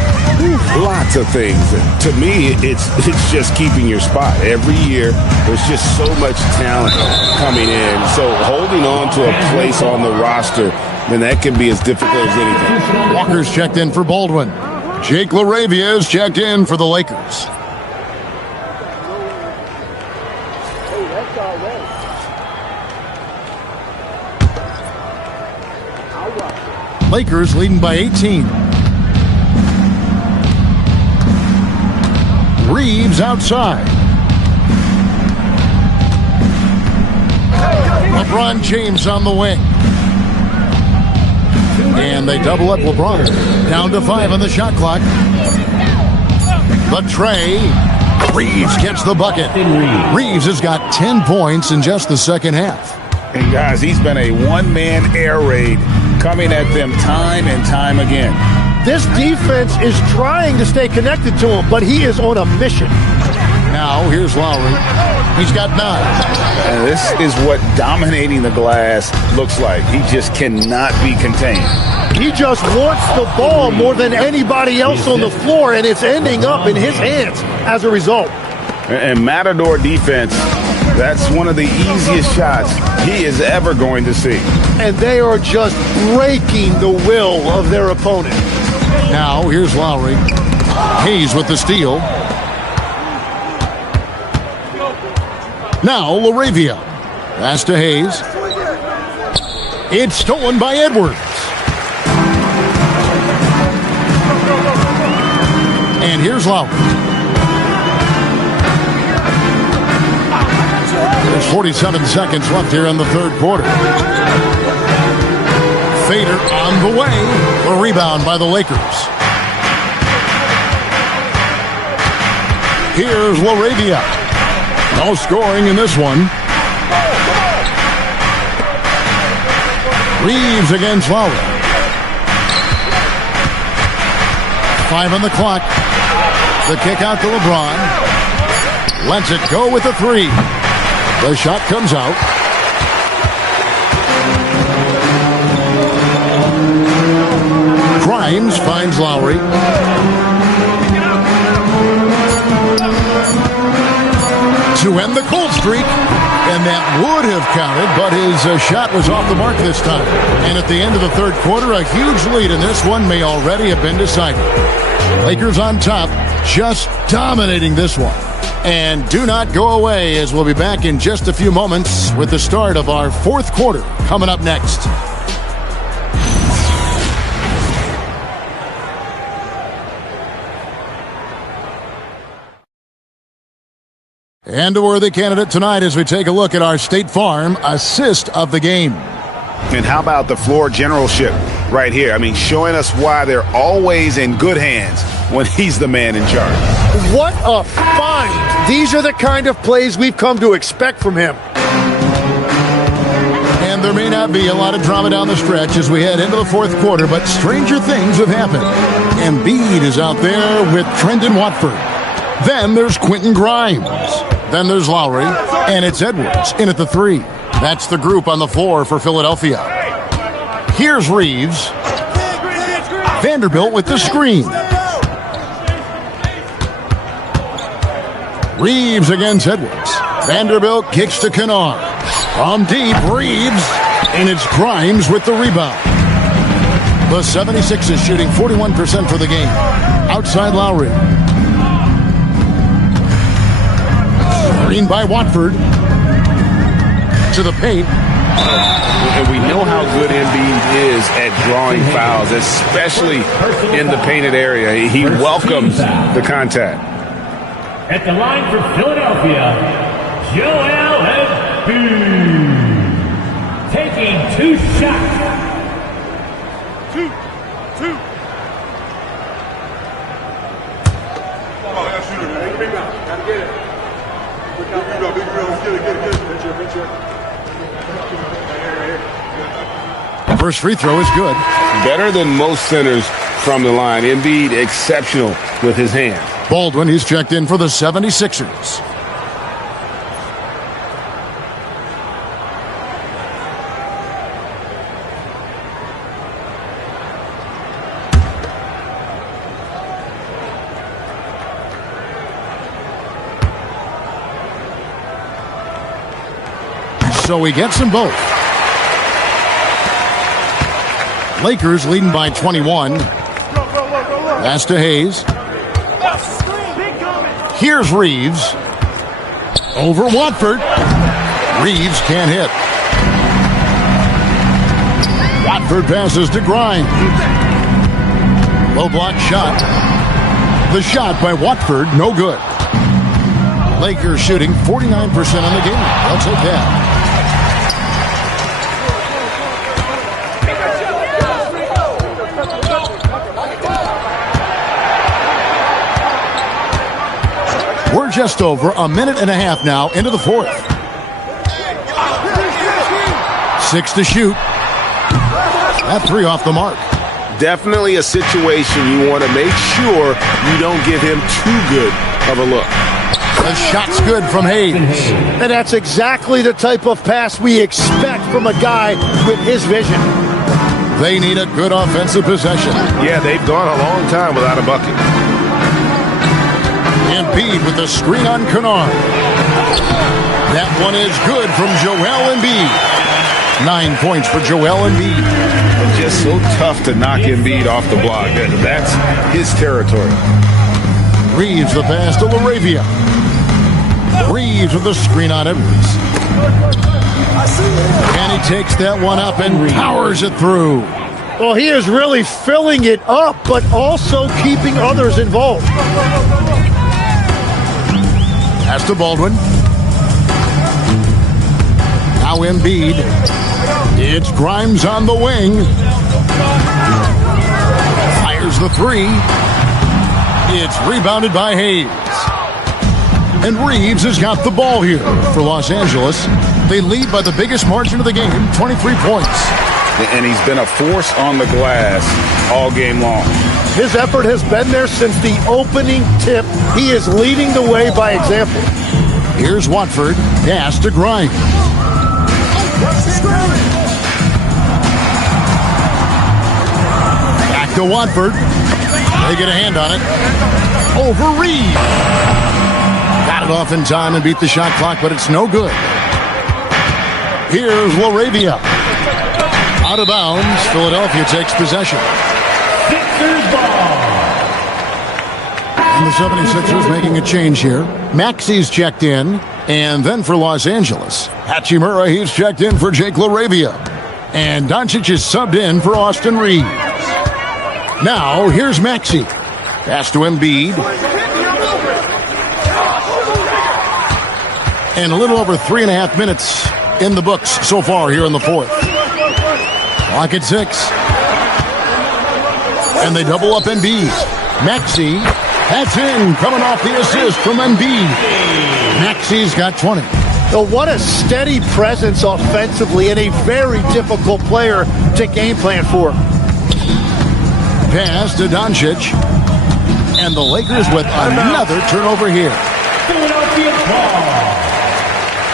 Lots of things. To me, it's just keeping your spot. Every year, there's just so much talent coming in. So holding on to a place on the roster, then that can be as difficult as anything. Walker's checked in for Baldwin. Jake LaRavia is checked in for the Lakers. Lakers leading by 18. Reeves outside. LeBron James on the wing. And they double up LeBron. Down to 5 on the shot clock. The tray. Reeves gets the bucket. Reeves has got 10 points in just the second half. And guys, he's been a one-man air raid coming at them time and time again. This defense is trying to stay connected to him, but he is on a mission. Now, here's Lowry. He's got 9. And this is what dominating the glass looks like. He just cannot be contained. He just wants the ball more than anybody else on the floor, and it's ending up in his hands as a result. And Matador defense, that's one of the easiest shots he is ever going to see. And they are just breaking the will of their opponent. Now, here's Lowry. Hayes with the steal. Now, LaRavia. Pass to Hayes. It's stolen by Edwards. And here's Lowry. There's 47 seconds left here in the third quarter. Fader on the way. The rebound by the Lakers. Here's LaRavia. No scoring in this one. Reeves against Lowry. 5 on the clock. The kick out to LeBron. Lets it go with the 3. The shot comes out. Grimes finds Lowry. To end the cold streak, and that would have counted, but his shot was off the mark this time. And at the end of the third quarter, a huge lead in this one may already have been decided. Lakers on top, just dominating this one. And do not go away, as we'll be back in just a few moments with the start of our fourth quarter coming up next. And a worthy candidate tonight as we take a look at our State Farm assist of the game. And how about the floor generalship right here? I mean, showing us why they're always in good hands when he's the man in charge. What a find! These are the kind of plays we've come to expect from him. And there may not be a lot of drama down the stretch as we head into the fourth quarter, but stranger things have happened. Embiid is out there with Trendon Watford. Then there's Quentin Grimes. Then there's Lowry, and it's Edwards in at the 3. That's the group on the floor for Philadelphia. Here's Reeves. Vanderbilt with the screen. Reeves against Edwards. Vanderbilt kicks to Kennard. From deep, Reeves, and it's Grimes with the rebound. The 76ers shooting 41% for the game. Outside Lowry. Screen by Watford. To the paint. And we know how good Embiid is at drawing fouls, especially in the painted area. He welcomes the contact. At the line for Philadelphia, Joel Embiid. Taking 2 shots. Two. Come on, I got shooter, man. Big round. Gotta get it. Big round. Get it. First free throw is good. Better than most centers from the line. Embiid exceptional with his hands. Baldwin, he's checked in for the 76ers. So he gets them both. Lakers leading by 21. Pass to Hayes. Here's Reeves. Over Watford. Reeves can't hit. Watford passes to Grimes. Low block shot. The shot by Watford, no good. Lakers shooting 49% on the game. I'll take that. We're just over a minute and a half now into the fourth. 6 to shoot. That 3 off the mark. Definitely a situation you want to make sure you don't give him too good of a look. The shot's good from Hayes. And that's exactly the type of pass we expect from a guy with his vision. They need a good offensive possession. Yeah, they've gone a long time without a bucket. Embiid with the screen on Kennard. That one is good from Joel Embiid. 9 points for Joel Embiid. And just so tough to knock Embiid off the block. That's his territory. Reeves the pass to LaRavia. Reeves with the screen on Edwards. And he takes that one up and powers it through. Well, he is really filling it up, but also keeping others involved. Pass to Baldwin. Now Embiid. It's Grimes on the wing. Fires the 3. It's rebounded by Hayes. And Reeves has got the ball here for Los Angeles. They lead by the biggest margin of the game, 23 points. And he's been a force on the glass all game long. His effort has been there since the opening tip. He is leading the way by example. Here's Watford. Pass to Grimes. Back to Watford. They get a hand on it. Over Reeves. Got it off in time and beat the shot clock, but it's no good. Here's LaRavia. Out of bounds. Philadelphia takes possession. Sixers ball. And the 76ers making a change here. Maxi's checked in. And then for Los Angeles, Hachimura, he's checked in for Jake LaRavia. And Doncic is subbed in for Austin Reeves. Now, here's Maxi. Pass to Embiid. And a little over 3.5 minutes in the books so far here in the fourth. Clock at 6. And they double up Embiid. Maxi, that's in, coming off the assist from Embiid. Maxi's got 20. So what a steady presence offensively and a very difficult player to game plan for. Pass to Doncic. And the Lakers with another turnover here. Philadelphia ball.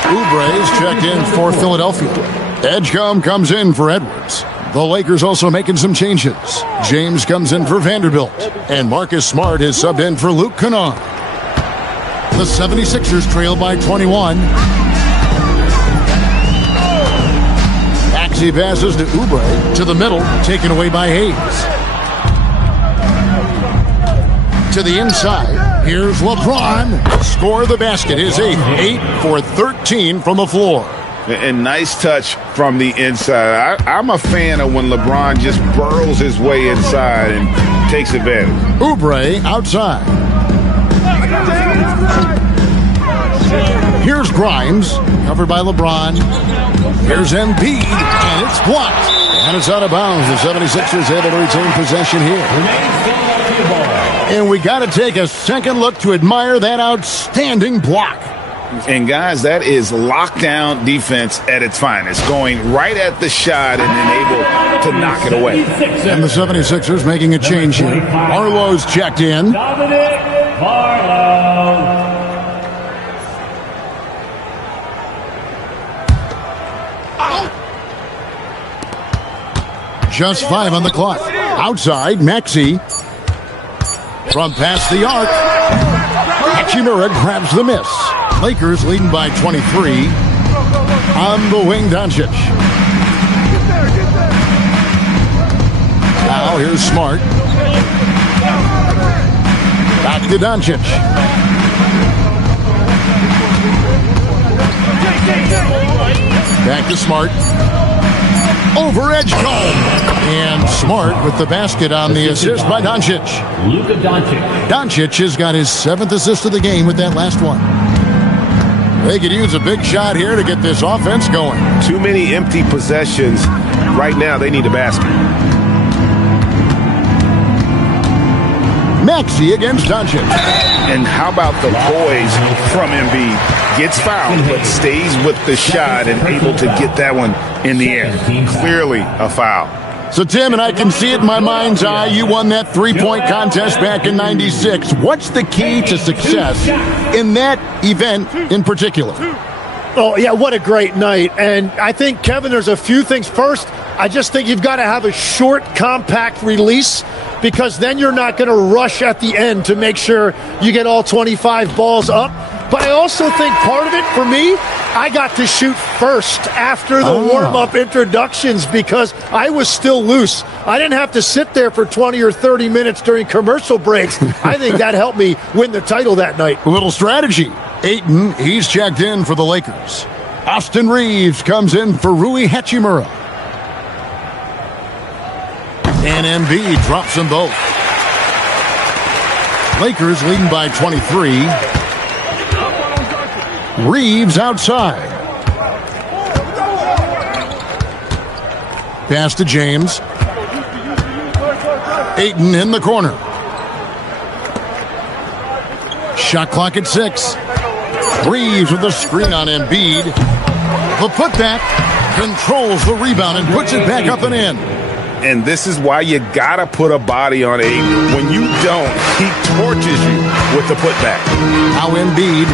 Oubre's checked in for Philadelphia. Edgecombe comes in for Edwards. The Lakers also making some changes. James comes in for Vanderbilt. And Marcus Smart is subbed in for Luke Kennard. The 76ers trail by 21. Maxey passes to Oubre to the middle, taken away by Hayes. To the inside, here's LeBron. Score the basket, his 8th. 8 for 13 from the floor. And nice touch from the inside. I'm a fan of when LeBron just burrows his way inside and takes advantage. Oubre outside. Here's Grimes, covered by LeBron. Here's Embiid, and it's blocked. And it's out of bounds. The 76ers able to retain possession here. And we got to take a second look to admire that outstanding block. And guys, that is lockdown defense at its finest. Going right at the shot and then able to knock it away. And the 76ers making a change here. Arlo's checked in. Dominic Barlow. Just 5 on the clock. Outside, Maxey. From past the arc. Hachimura grabs the miss. Lakers leading by 23. On the wing, Doncic. Now here's Smart. Back to Doncic. Back to Smart. Over Edgecombe. And Smart with the basket on the assist by Doncic. Luka Doncic. Doncic has got his 7th assist of the game with that last one. They could use a big shot here to get this offense going. Too many empty possessions. Right now, they need a basket. Maxey against Doncic. And how about the poise from Embiid? Gets fouled, but stays with the shot and able to get that one in the air. Clearly a foul. So, Tim, and I can see it in my mind's eye, you won that three-point contest back in '96. What's the key to success in that event in particular? Oh, yeah, what a great night. And I think, Kevin, there's a few things. First, I just think you've got to have a short, compact release, because then you're not going to rush at the end to make sure you get all 25 balls up. But I also think part of it, for me, I got to shoot first after the warm-up introductions because I was still loose. I didn't have to sit there for 20 or 30 minutes during commercial breaks. I think that helped me win the title that night. A little strategy. Ayton, he's checked in for the Lakers. Austin Reeves comes in for Rui Hachimura. And Embiid drops them both. Lakers leading by 23. Reeves outside. Pass to James. Ayton in the corner. Shot clock at 6. Reeves with the screen on Embiid. The putback controls the rebound and puts it back up and in. And this is why you gotta put a body on Ayton. When you don't, he torches you with the putback. Now Embiid.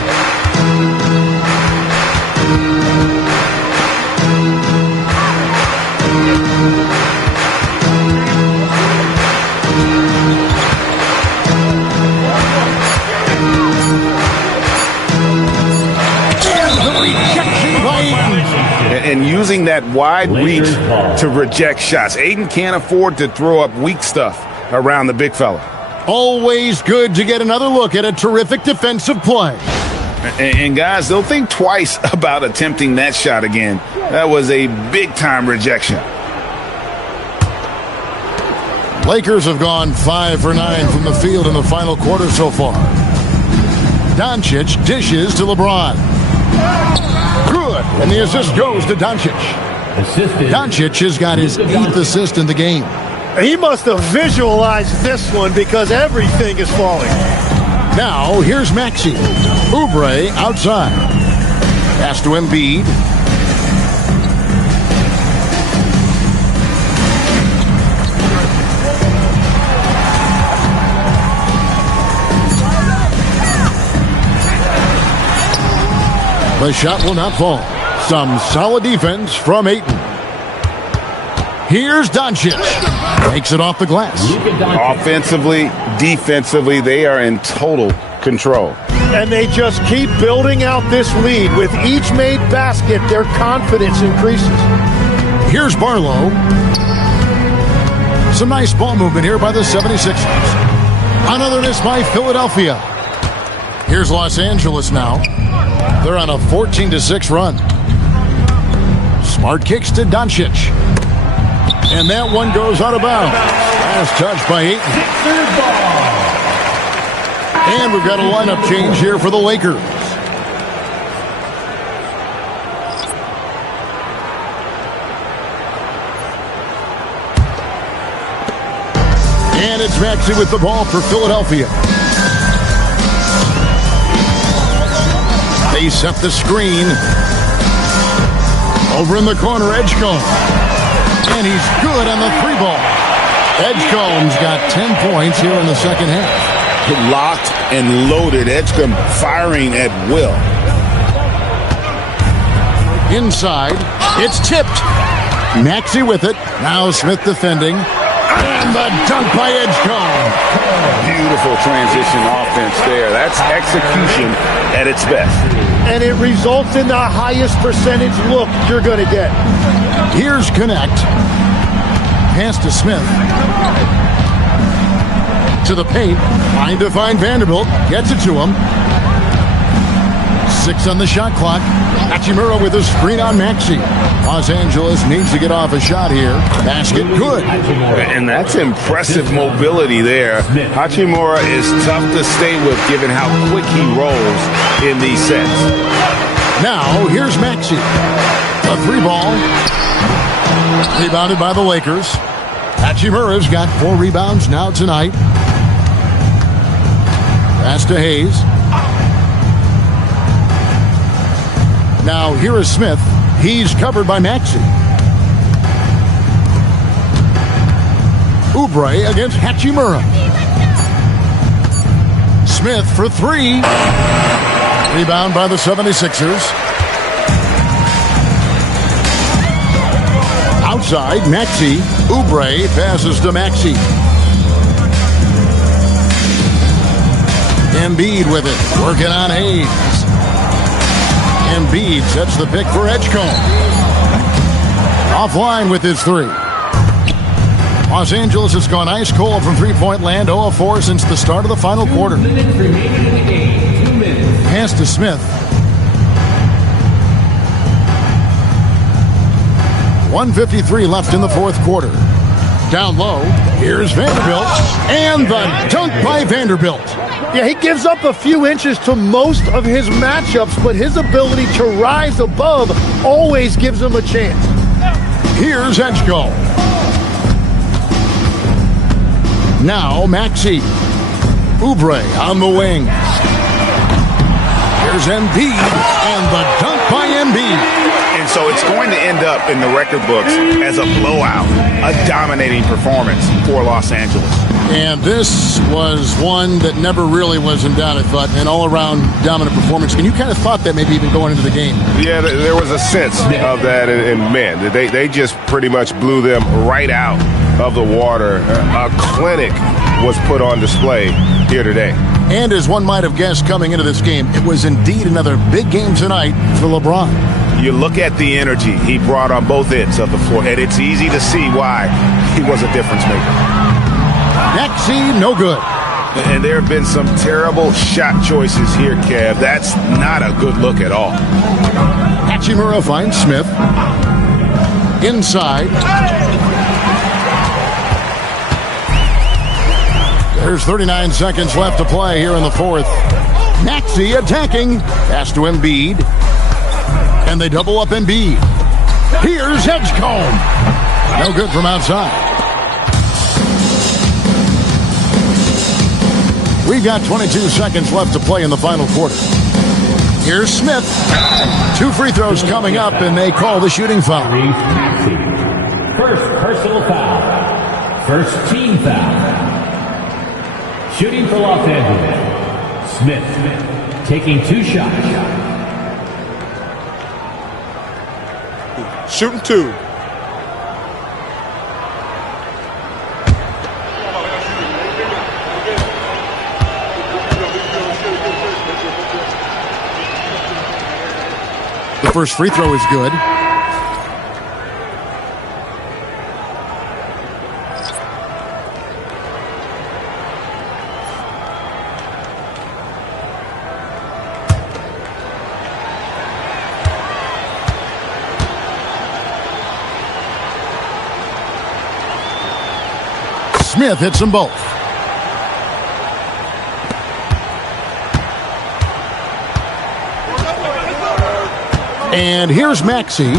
And using that wide reach to reject shots. Ayton can't afford to throw up weak stuff around the big fella. Always good to get another look at a terrific defensive play. And guys, they'll think twice about attempting that shot again. That was a big-time rejection. Lakers have gone 5 for 9 from the field in the final quarter so far. Doncic dishes to LeBron. Good, and the assist goes to Doncic. Doncic has got his 8th assist in the game. He must have visualized this one because everything is falling. Now, here's Maxey. Oubre outside. Pass to Embiid. The shot will not fall. Some solid defense from Ayton. Here's Doncic. Makes it off the glass. Offensively, defensively, they are in total control. And they just keep building out this lead. With each made basket, their confidence increases. Here's Barlow. Some nice ball movement here by the 76ers. Another miss by Philadelphia. Here's Los Angeles now. They're on a 14-6 run. Smart kicks to Doncic. And that one goes out of bounds. Last touch by Ayton. And we've got a lineup change here for the Lakers. And it's Maxey with the ball for Philadelphia. They set the screen. Over in the corner, Edgecombe. And he's good on the 3-ball. Edgecombe's got 10 points here in the second half. Locked and loaded. Edgecombe firing at will. Inside. It's tipped. Maxey with it. Now Smith defending. And the dunk by Edgecombe. Beautiful transition offense there. That's execution at its best. And it results in the highest percentage look you're going to get. Here's Connect. Pass to Smith. To the paint. Trying to find Vanderbilt. Gets it to him. 6 on the shot clock. Hachimura with a screen on Maxey. Los Angeles needs to get off a shot here. Basket good. And that's impressive mobility there. Hachimura is tough to stay with given how quick he rolls in these sets. Now, here's Maxey. A 3-ball. Rebounded by the Lakers. Hachimura's got 4 rebounds now tonight. Pass to Hayes. Now here is Smith. He's covered by Maxey. Oubre against Hachimura. Smith for three. Rebound by the 76ers. Outside, Maxey. Oubre passes to Maxey. Embiid with it, working on Hayes. Embiid sets the pick for Edgecombe. Offline with his three. Los Angeles has gone ice cold from three-point land, 0 of 4 since the start of the final quarter. 2 minutes remaining in the game. 2 minutes. Pass to Smith. 1:53 left in the fourth quarter. Down low, here's Vanderbilt, and the dunk by Vanderbilt. Yeah, he gives up a few inches to most of his matchups, but his ability to rise above always gives him a chance. Here's Edgecombe. Now Maxey. Oubre on the wing. Here's Embiid, and the dunk by Embiid. And so it's going to end up in the record books as a blowout, a dominating performance for Los Angeles. And this was one that never really was in doubt, I thought, an all-around dominant performance. And you kind of thought that maybe even going into the game. Yeah, there was a sense of that, and man, they just pretty much blew them right out of the water. A clinic was put on display here today. And as one might have guessed coming into this game, it was indeed another big game tonight for LeBron. You look at the energy he brought on both ends of the floor, and it's easy to see why he was a difference maker. Maxey, no good. And there have been some terrible shot choices here, Kev. That's not a good look at all. Hachimura finds Smith. Inside. There's 39 seconds left to play here in the fourth. Maxey attacking. Pass to Embiid. And they double up Embiid. Here's Edgecombe. No good from outside. We've got 22 seconds left to play in the final quarter. Here's Smith. 2 free throws coming up, and they call the shooting foul. First personal foul. First team foul. Shooting for Los Angeles. Smith taking 2 shots. Shooting 2. The first free throw is good. Smith hits them both. And here's Maxey.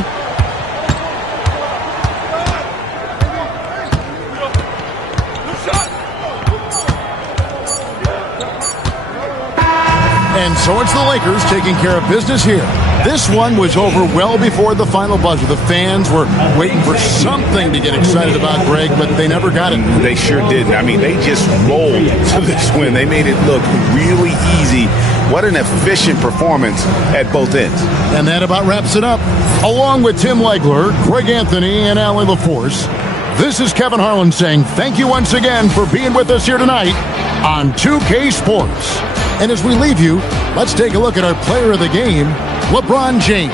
And so it's the Lakers taking care of business here. This one was over well before the final buzzer. The fans were waiting for something to get excited about, Greg, but they never got it. They sure didn't. I mean, they just rolled to this win. They made it look really easy. What an efficient performance at both ends. And that about wraps it up. Along with Tim Legler, Greg Anthony, and Allie LaForce, this is Kevin Harlan saying thank you once again for being with us here tonight on 2K Sports. And as we leave you, let's take a look at our player of the game, LeBron James.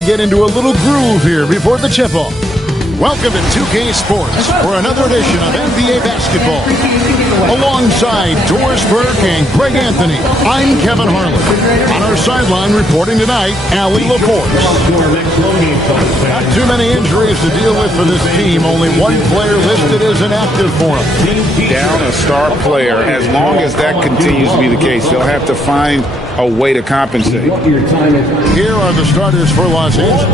Get into a little groove here before the tip-off. Welcome to 2K Sports for another edition of NBA basketball. Alongside Doris Burke and Greg Anthony, I'm Kevin Harlan. On our sideline reporting tonight, Allie LaForce. Not too many injuries to deal with for this team. Only one player listed as inactive for them. Down a star player. As long as that continues to be the case, they'll have to find a way to compensate. Here are the starters for Los Angeles.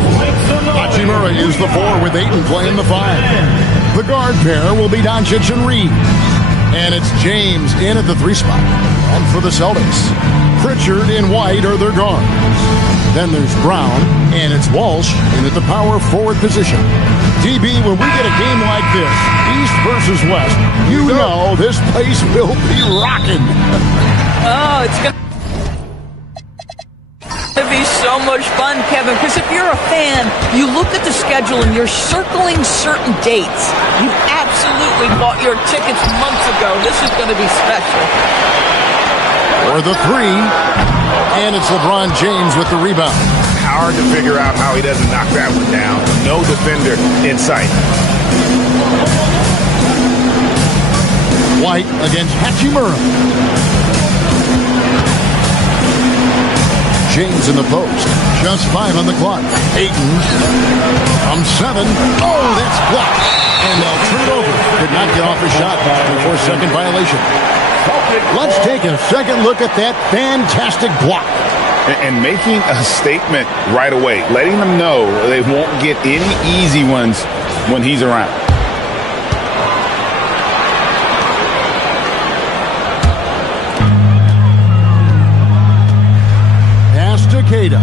Hachimura is the 4 with Ayton playing the 5. The guard pair will be Doncic and Reed. And it's James in at the 3 spot. And for the Celtics, Pritchard and White are their guards. Then there's Brown, and it's Walsh in at the power forward position. DB, when we get a game like this, East versus West, you know this place will be rocking. Oh, it's going to be so much fun, Kevin, because if you're a fan, you look at the schedule and you're circling certain dates. You absolutely bought your tickets months ago. This is going to be special. For the 3, and it's LeBron James with the rebound. Hard to figure out how he doesn't knock that one down. No defender in sight. White against Hachimura. James in the post. Just 5 on the clock. Ayton from 7. Oh, that's blocked. And they'll turn it over. Did not get off his shot before second violation. Let's take a second look at that fantastic block. And making a statement right away, letting them know they won't get any easy ones when he's around. Pass to Keita.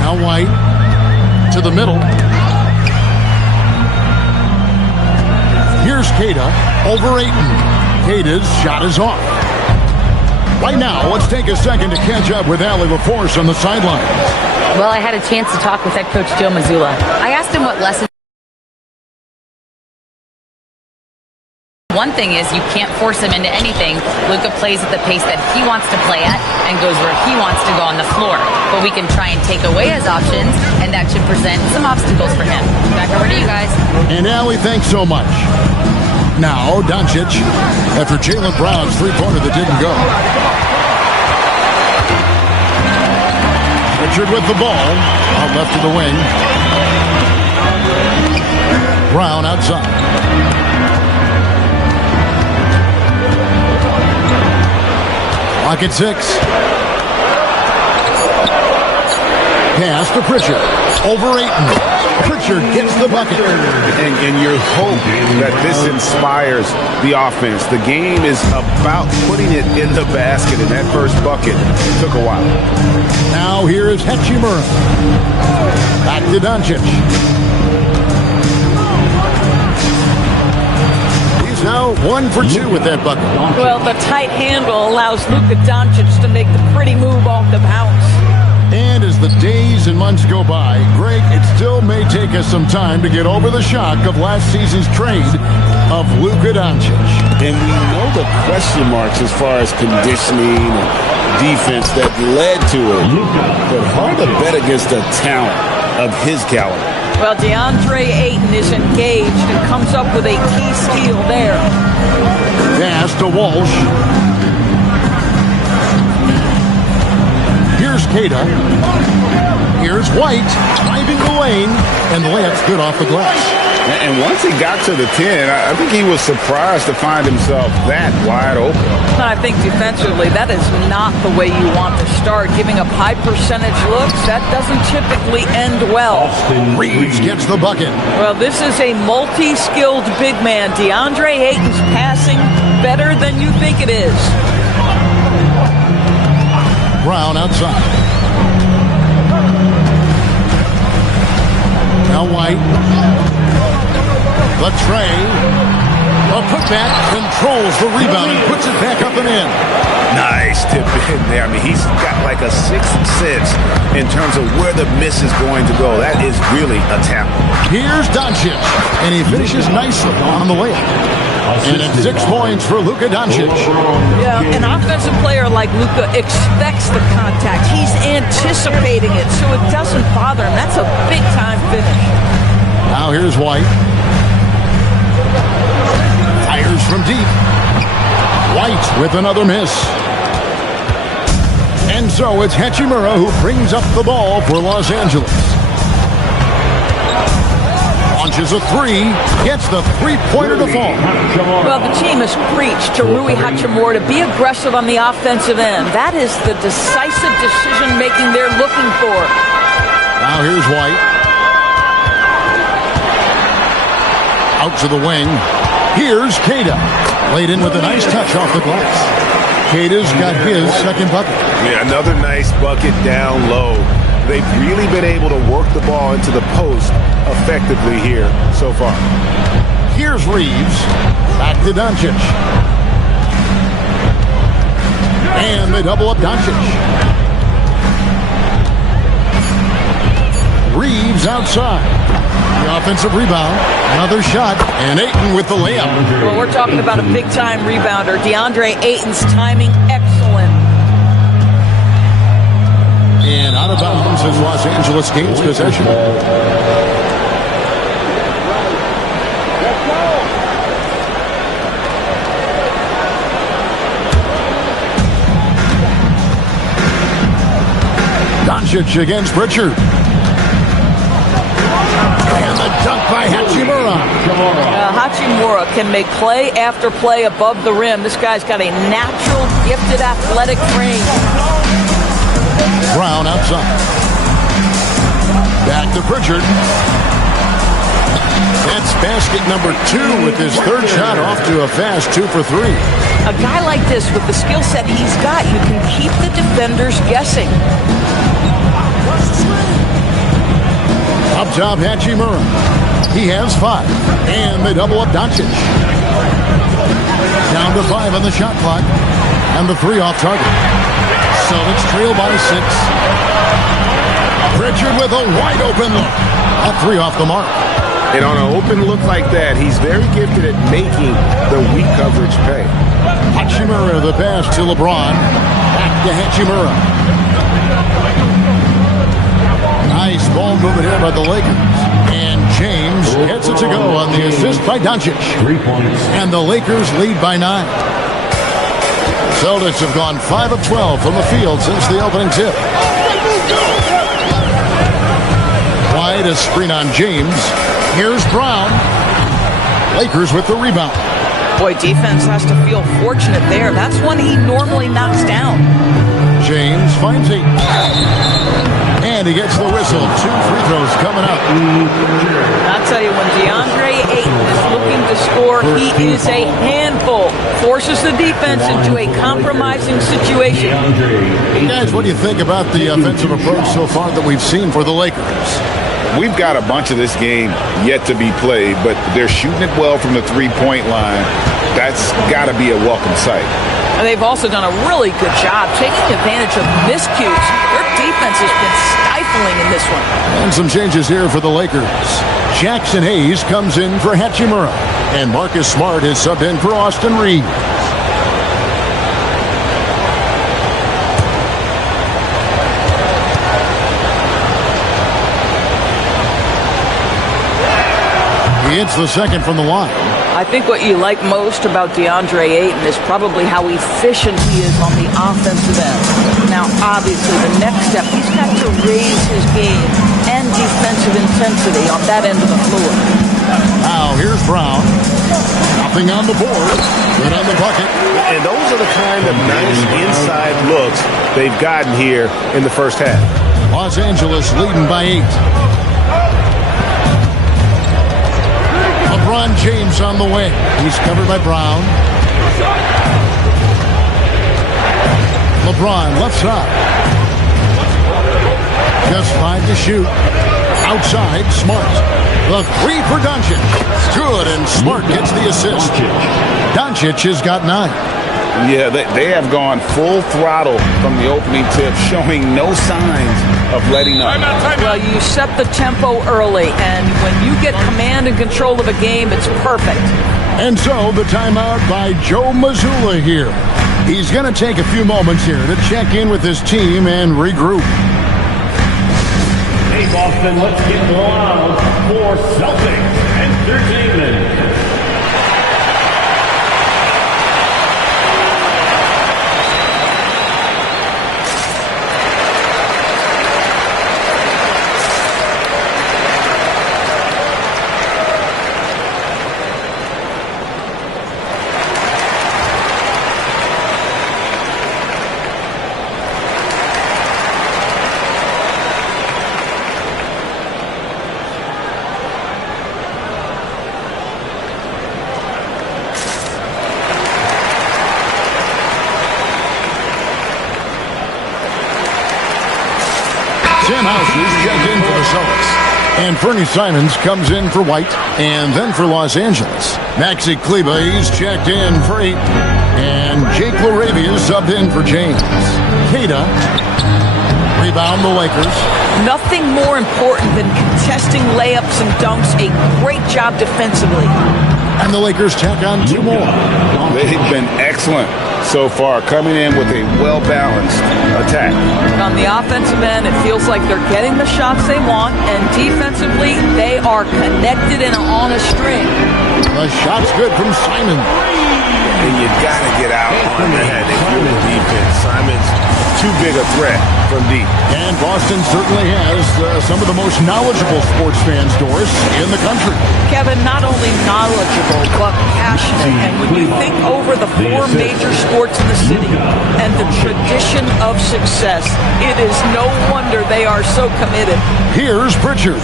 Now White to the middle. Here's Keita over Ayton. Keita's shot is off. Right now, let's take a second to catch up with Allie LaForce on the sideline. Well, I had a chance to talk with head coach Joe Mazzulla. I asked him what lessons. One thing is you can't force him into anything. Luka plays at the pace that he wants to play at and goes where he wants to go on the floor. But we can try and take away his options, and that should present some obstacles for him. Back over to you guys. And Allie, thanks so much. Now, Doncic, after Jaylen Brown's 3-pointer that didn't go. Pritchard with the ball, out left of the wing. Brown outside. Clock at 6. Pass to Pritchard. Over Ayton. Pritchard gets the bucket. And you hope that this inspires the offense. The game is about putting it in the basket, and that first bucket took a while. Now here is Hachimura. Back to Doncic. He's now 1 for 2 with that bucket. Well, the tight handle allows Luka Doncic to make the pretty move off the bounce. And as the days and months go by, Greg, it still may take us some time to get over the shock of last season's trade of Luka Doncic. And we know the question marks as far as conditioning and defense that led to it. But hard to bet against a talent of his caliber. Well, DeAndre Ayton is engaged and comes up with a key steal there. Pass to Walsh. Here's Keita. Here's White driving the lane, and the layup's good off the glass. And once he got to the 10, I think he was surprised to find himself that wide open. I think defensively, that is not the way you want to start. Giving up high percentage looks, that doesn't typically end well. Reeves gets the bucket. Well, this is a multi-skilled big man. DeAndre Ayton's passing better than you think it is. Brown outside. Now White. The tray. A putback controls the rebound and puts it back up and in. Nice tip in there. I mean, he's got like a sixth sense in terms of where the miss is going to go. That is really a talent. Here's Doncic, and he finishes nicely on the layup. And it's 6 points for Luka Doncic. Yeah, an offensive player like Luka expects the contact. He's anticipating it, so it doesn't bother him. That's a big-time finish. Now here's White. Fires from deep. White with another miss. And so it's Hachimura who brings up the ball for Los Angeles. Launches a three, gets the three-pointer to fall. Well, the team has preached to Rui Hachimura to be aggressive on the offensive end. That is the decisive decision-making they're looking for. Now here's White. Out to the wing. Here's Queta. Laid in with a nice touch off the glass. Queta's got his second bucket. Yeah, another nice bucket down low. They've really been able to work the ball into the post effectively here so far. Here's Reeves. Back to Doncic. And they double up Doncic. Reeves outside. The offensive rebound. Another shot. And Ayton with the layup. Well, we're talking about a big-time rebounder. DeAndre Ayton's timing excellent. And out of bounds as Los Angeles gains possession. Doncic against Pritchard. And the dunk by Hachimura. Hachimura can make play after play above the rim. This guy's got a natural, gifted, athletic frame. Brown outside. Back to Pritchard. That's basket number 2 with his third shot off to a fast 2 for 3. A guy like this, with the skill set he's got, you can keep the defenders guessing. Up top, Hachimura. He has 5. And they double up Doncic. Down to 5 on the shot clock. And the 3 off target. Celtics trail by 6. Pritchard with a wide open look. That 3 off the mark. And on an open look like that, he's very gifted at making the weak coverage pay. Hachimura the pass to LeBron. Back to Hachimura. Nice ball movement here by the Lakers. And James gets it to go on the assist by Doncic. 3 points. And the Lakers lead by 9. Celtics have gone 5 of 12 from the field since the opening tip. Wide, a screen on James. Here's Brown. Lakers with the rebound. Boy, defense has to feel fortunate there. That's one he normally knocks down. James finds it. And he gets the whistle. 2 free throws coming up. I'll tell you, when DeAndre Ayton is looking to score, he is a handful. Forces the defense into a compromising situation. Guys, what do you think about the offensive approach so far that we've seen for the Lakers? We've got a bunch of this game yet to be played, but they're shooting it well from the three-point line. That's got to be a welcome sight. And they've also done a really good job taking advantage of miscues. Their defense has been stifling in this one. And some changes here for the Lakers. Jackson Hayes comes in for Hachimura. And Marcus Smart is subbed in for Austin Reeves. He hits the second from the line. I think what you like most about DeAndre Ayton is probably how efficient he is on the offensive end. Now, obviously, the next step, he's got to raise his game and defensive intensity on that end of the floor. Now, here's Brown. Nothing on the board. Good on the bucket. And those are the kind of nice inside looks they've gotten here in the first half. Los Angeles leading by 8. LeBron James on the way. He's covered by Brown. LeBron left side. Just 5 to shoot. Outside, Smart. The 3 for Doncic. Good, and Smart gets the assist. Doncic has got 9. Yeah, they have gone full throttle from the opening tip, showing no signs of letting up. Well, you set the tempo early, and when you get command and control of a game, it's perfect. And so the timeout by Joe Mazzulla here. He's going to take a few moments here to check in with his team and regroup. Hey, Boston, let's get loud for Celtics Entertainment. Sam Houser's checked in for the Celtics. And Fernie Simons comes in for White and then for Los Angeles. Maxi Kleber, he's checked in for 8. And Jake LaRavia subbed in for James. Cada, rebound the Lakers. Nothing more important than contesting layups and dunks. A great job defensively. And the Lakers tack on 2 more. They've been excellent so far, coming in with a well-balanced attack. On the offensive end, it feels like they're getting the shots they want, and defensively, they are connected and on a string. The shot's good from Simon. And you got to get out on that if you're the defense. Simon's too big a threat from deep. And Boston certainly has some of the most knowledgeable sports fans, Doris, in the country. Kevin, not only knowledgeable, but passionate. And when you think over the 4 major sports in the city and the tradition of success, it is no wonder they are so committed. Here's Pritchard,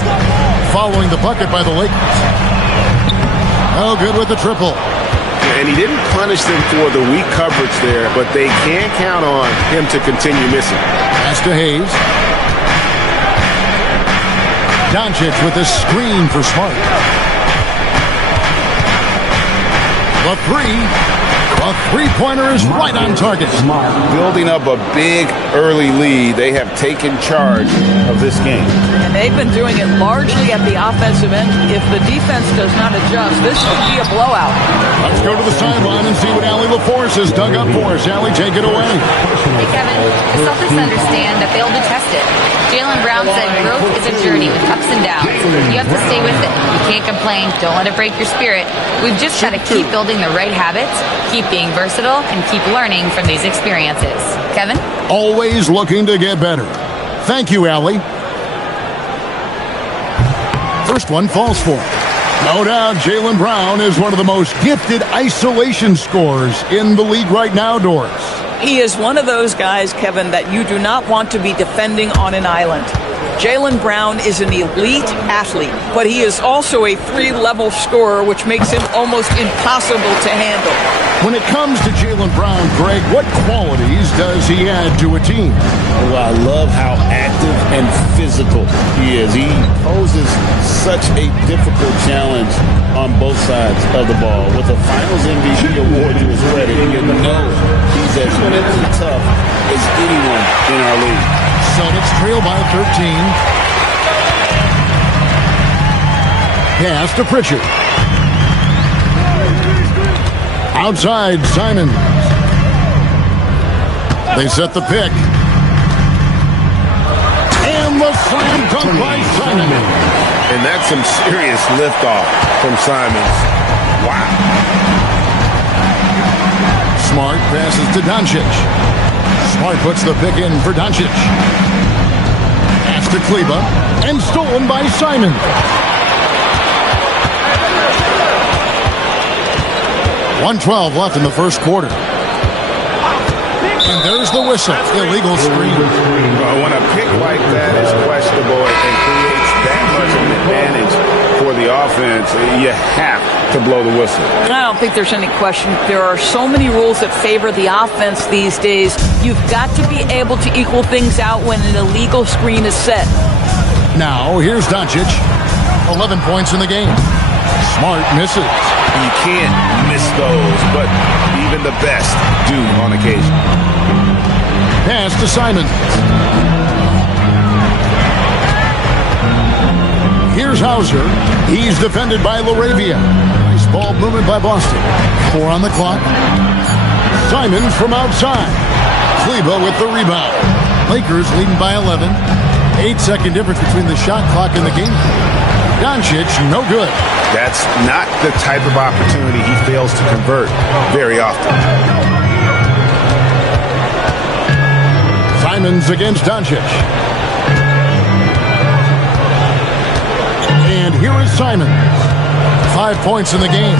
following the bucket by the Lakers. Oh, good with the triple. And he didn't punish them for the weak coverage there, but they can't count on him to continue missing. Pass to Hayes. Doncic with a screen for Smart. The three-pointer is right on target. Building up a big early lead, they have taken charge of this game. And they've been doing it largely at the offensive end. If the defense does not adjust, this could be a blowout. Let's go to the sideline and see what Allie LaForce has dug up for us. Allie, take it away. Hey, Kevin, the Celtics understand that they'll be tested. Jaylen Brown said growth is a journey with ups and downs. You have to stay with it. You can't complain. Don't let it break your spirit. We've just got to keep building the right habits, keep being versatile, and keep learning from these experiences. Kevin? Always looking to get better. Thank you, Allie. First one falls for him. No doubt Jaylen Brown is one of the most gifted isolation scorers in the league right now, Doris. He is one of those guys, Kevin, that you do not want to be defending on an island. Jaylen Brown is an elite athlete, but he is also a 3-level scorer, which makes him almost impossible to handle. When it comes to Jaylen Brown, Greg, what qualities does he add to a team? Well, I love how active and physical he is. He poses such a difficult challenge on both sides of the ball. With a Finals MVP award to his credit, you know he's as mentally tough as anyone in our league. Celtics trail by 13. Pass to Pritchard. Outside, Simons. They set the pick. And the slam dunk by Simon. And that's some serious liftoff from Simons. Wow. Smart passes to Doncic. Smart puts the pick in for Doncic. Pass to Kleber. And stolen by Simon. .112 left in the first quarter. And there's the whistle. Illegal screen. Well, when a pick like that is questionable and creates that much of an advantage for the offense, you have to blow the whistle. I don't think there's any question. There are so many rules that favor the offense these days. You've got to be able to equal things out when an illegal screen is set. Now, here's Doncic. 11 points in the game. Smart misses. You can't miss those, but even the best do on occasion. Pass to Simon. Here's Hauser. He's defended by Laravia. Nice ball movement by Boston. 4 on the clock. Simons from outside. Kleba with the rebound. Lakers leading by 11. 8-second difference between the shot clock and the game. Doncic, no good. That's not the type of opportunity he fails to convert very often. Simons against Doncic. And here is Simons. 5 points in the game.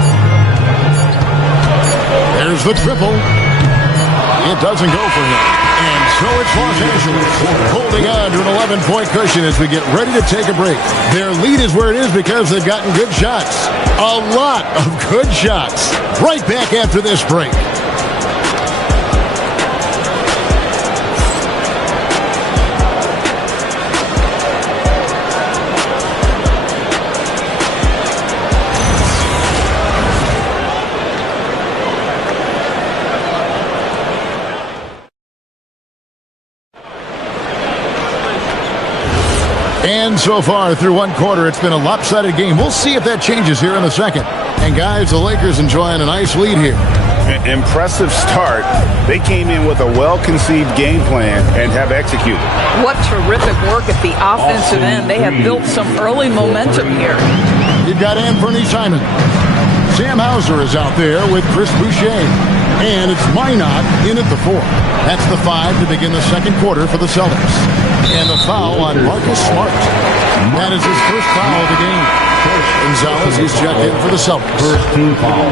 There's the triple. It doesn't go for him. And so it's Los Angeles holding on to an 11-point cushion as we get ready to take a break. Their lead is where it is because they've gotten good shots. A lot of good shots. Right back after this break. And so far through one quarter, it's been a lopsided game. We'll see if that changes here in the second. And guys, the Lakers enjoying a nice lead here. Impressive start. They came in with a well-conceived game plan and have executed. What terrific work at the offensive end. They have built some early momentum here. You've got Anthony Simon. Sam Hauser is out there with Chris Boucher. And it's Minot in at the 4. That's the 5 to begin the second quarter for the Celtics. And the foul on Marcus Smart. That is his first foul of the game. Gonzalez, he's checked in for the Celtics. First team foul.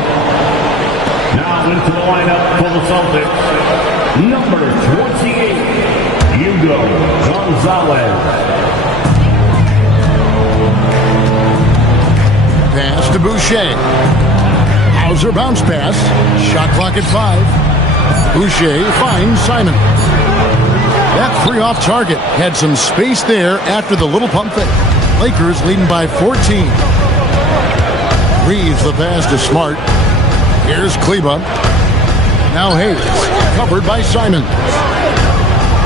Now into the lineup for the Celtics. Number 28, Hugo Gonzalez. Pass to Boucher. Hauser bounce pass. Shot clock at 5. Boucher finds Simon. That 3 off target had some space there after the little pump fake. Lakers leading by 14. Reeves the pass to Smart. Here's Kleba. Now Hayes, covered by Simon.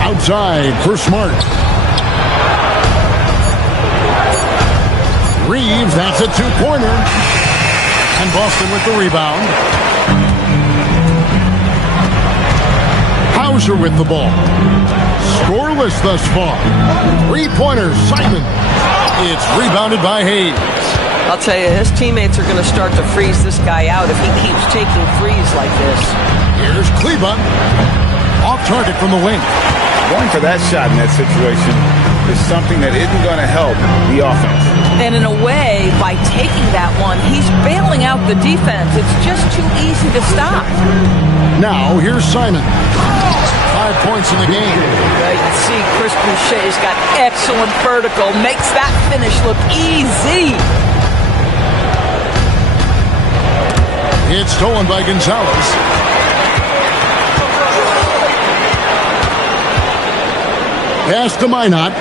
Outside for Smart. Reeves, that's a 2-pointer. And Boston with the rebound. Hauser with the ball. Scoreless thus far. 3-pointer, Simon. It's rebounded by Hayes. I'll tell you, his teammates are going to start to freeze this guy out if he keeps taking threes like this. Here's Kleba. Off target from the wing. Going for that shot in that situation is something that isn't going to help the offense. And in a way, by taking that one, he's bailing out the defense. It's just too easy to stop. Now, here's Simon. 5 points in the game. You can see Chris Boucher's got excellent vertical. Makes that finish look easy. It's stolen by Gonzalez. Pass to Minot.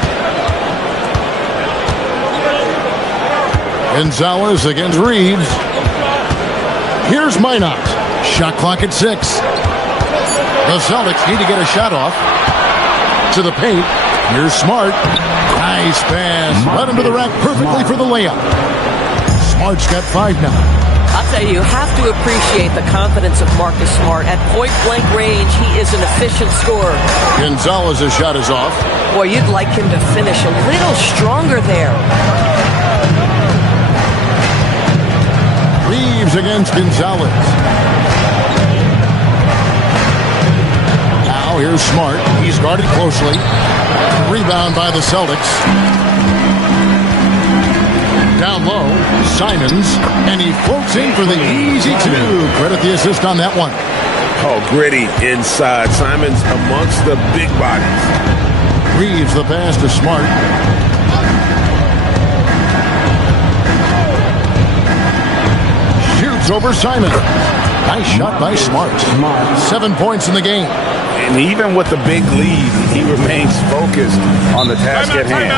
Gonzalez against Reeves. Here's Minot. Shot clock at 6. The Celtics need to get a shot off. To the paint. Here's Smart. Nice pass. Right into the rack perfectly for the layup. Smart's got 5 now. I'll tell you, you have to appreciate the confidence of Marcus Smart. At point-blank range, he is an efficient scorer. Gonzalez's shot is off. Boy, you'd like him to finish a little stronger there. Reeves against Gonzalez. Now here's Smart. He's guarded closely. Rebound by the Celtics. Down low, Simons, and he floats in for the easy 2. Credit the assist on that one. Oh, gritty inside. Simons amongst the big bodies. Reeves the pass to Smart. Shoots over Simon. Nice shot by Smart. 7 points in the game. And even with the big lead, he remains focused on the task at hand.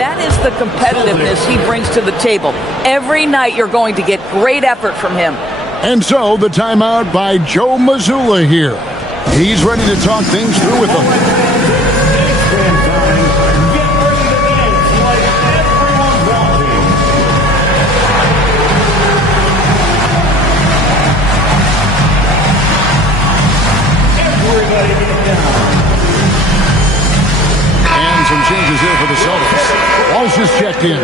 That is the competitiveness he brings to the table. Every night you're going to get great effort from him. And so the timeout by Joe Mazzulla here. He's ready to talk things through with them. And some changes here for the Celtics. Walsh is checked in.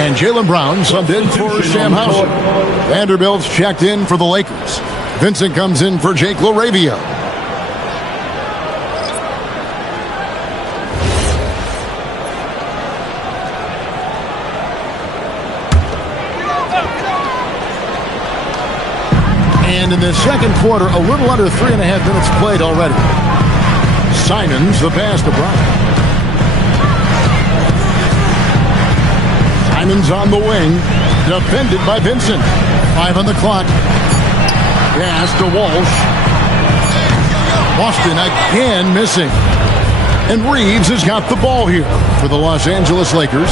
And Jaylen Brown subbed in for Sam Hauser. Vanderbilt's checked in for the Lakers. Vincent comes in for Jake LaRavia. And in the second quarter, a little under 3.5 minutes played already. Simons, the pass to Brown. Simons on the wing, defended by Vincent. 5 on the clock. Pass to Walsh. Boston again missing. And Reeves has got the ball here for the Los Angeles Lakers.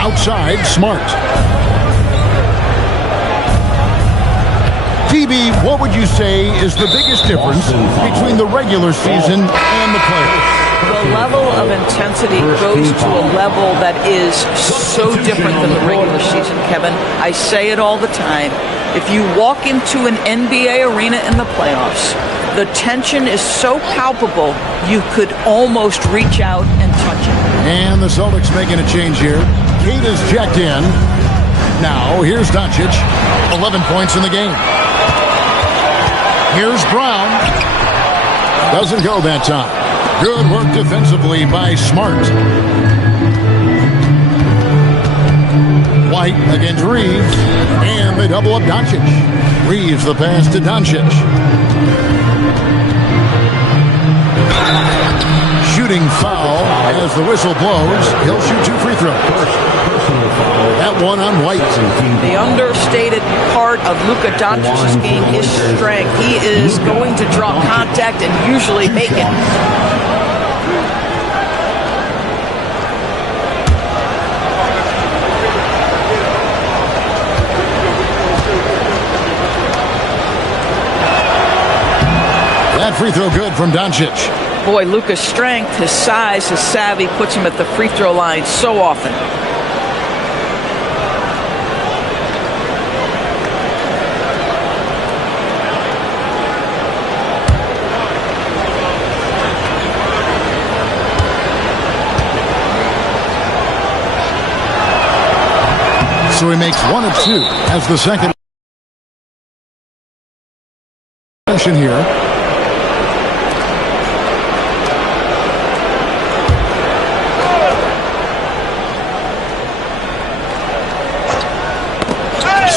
Outside, Smart. TB, what would you say is the biggest difference between the regular season and the playoffs? The level of intensity goes to a level that is so different than the regular season, Kevin. I say it all the time. If you walk into an NBA arena in the playoffs, the tension is so palpable you could almost reach out and touch it. And the Celtics making a change here. Kate is checked in. Now, here's Doncic. 11 points in the game. Here's Brown. Doesn't go that time. Good work defensively by Smart. White against Reeves. And they double up Doncic. Reeves the pass to Doncic. Shooting foul as the whistle blows. He'll shoot 2 free throws. That one on White. The understated part of Luka Doncic's game is strength. He is going to draw contact and usually make it. That free throw good from Doncic. Boy, Luka's strength, his size, his savvy puts him at the free throw line so often. So he makes 1 of 2 as the second possession here.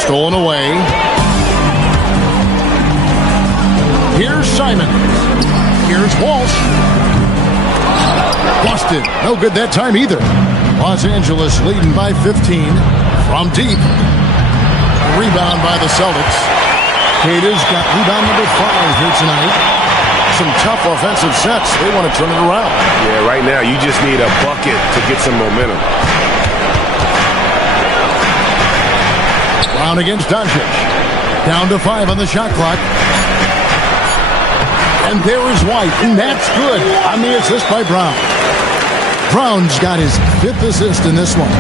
Stolen away. Here's Simons. Here's Walsh. Boston. No good that time either. Los Angeles leading by 15 from deep. Rebound by the Celtics. Cata's got rebound number 5 here tonight. Some tough offensive sets. They want to turn it around. Yeah, right now you just need a bucket to get some momentum. Brown against Doncic. Down to 5 on the shot clock. And there is White, and that's good on the assist by Brown. Brown's got his 5th assist in this one.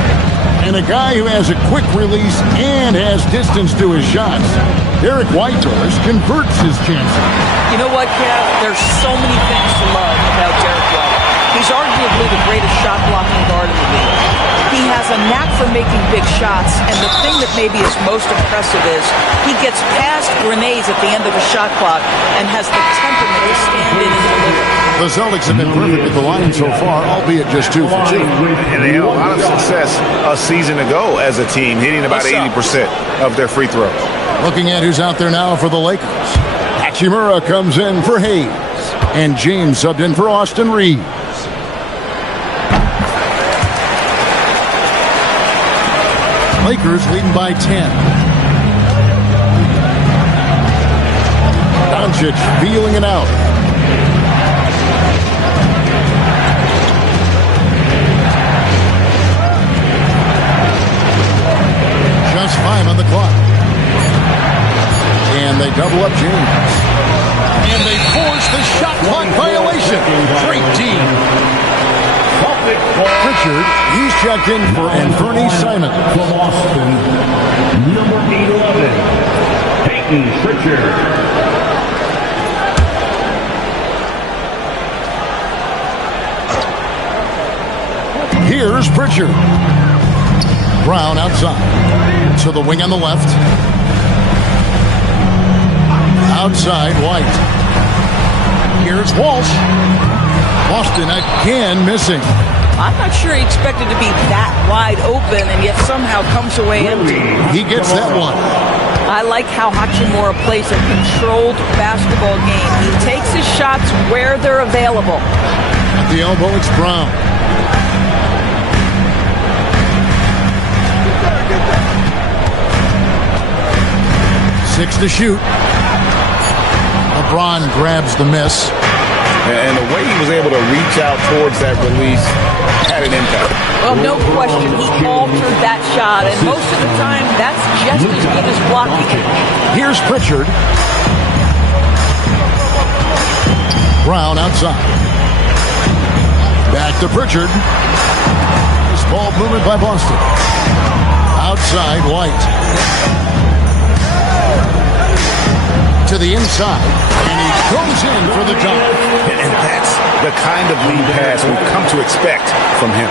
And a guy who has a quick release and has distance to his shots. Derek Whitehurst converts his chances. You know what, Kev? There's so many things to love about Derek White. He's arguably the greatest shot-blocking guard in the league. He has a knack for making big shots, and the thing that maybe is most impressive is he gets past grenades at the end of a shot clock and has the temperament to stand in and deliver. The Celtics have been perfect at the line so far, albeit just 2 for 2. And they had a lot of success a season ago as a team, hitting about 80% of their free throws. Looking at who's out there now for the Lakers. Hachimura comes in for Hayes. And James subbed in for Austin Reeves. Lakers leading by 10. Doncic feeling it out. it. Great D. Pritchard, he's checked in for Anthony Simon. From Austin, number 11, Peyton Pritchard. Here's Pritchard. Brown outside. To the wing on the left. Outside, White. Here's Walsh. Boston again missing. I'm not sure he expected to be that wide open and yet somehow comes away empty. He gets that one. I like how Hachimura plays a controlled basketball game. He takes his shots where they're available. At the elbow, it's Brown. Six to shoot. LeBron grabs the miss. And the way he was able to reach out towards that release had an impact. Well, no question. He altered that shot, and most of the time, that's just as good as blocking it. Here's Pritchard. Brown outside. Back to Pritchard. This ball movement by Boston. Outside, White. To the inside, and he goes in for the dunk. And that's the kind of lead pass we've come to expect from him.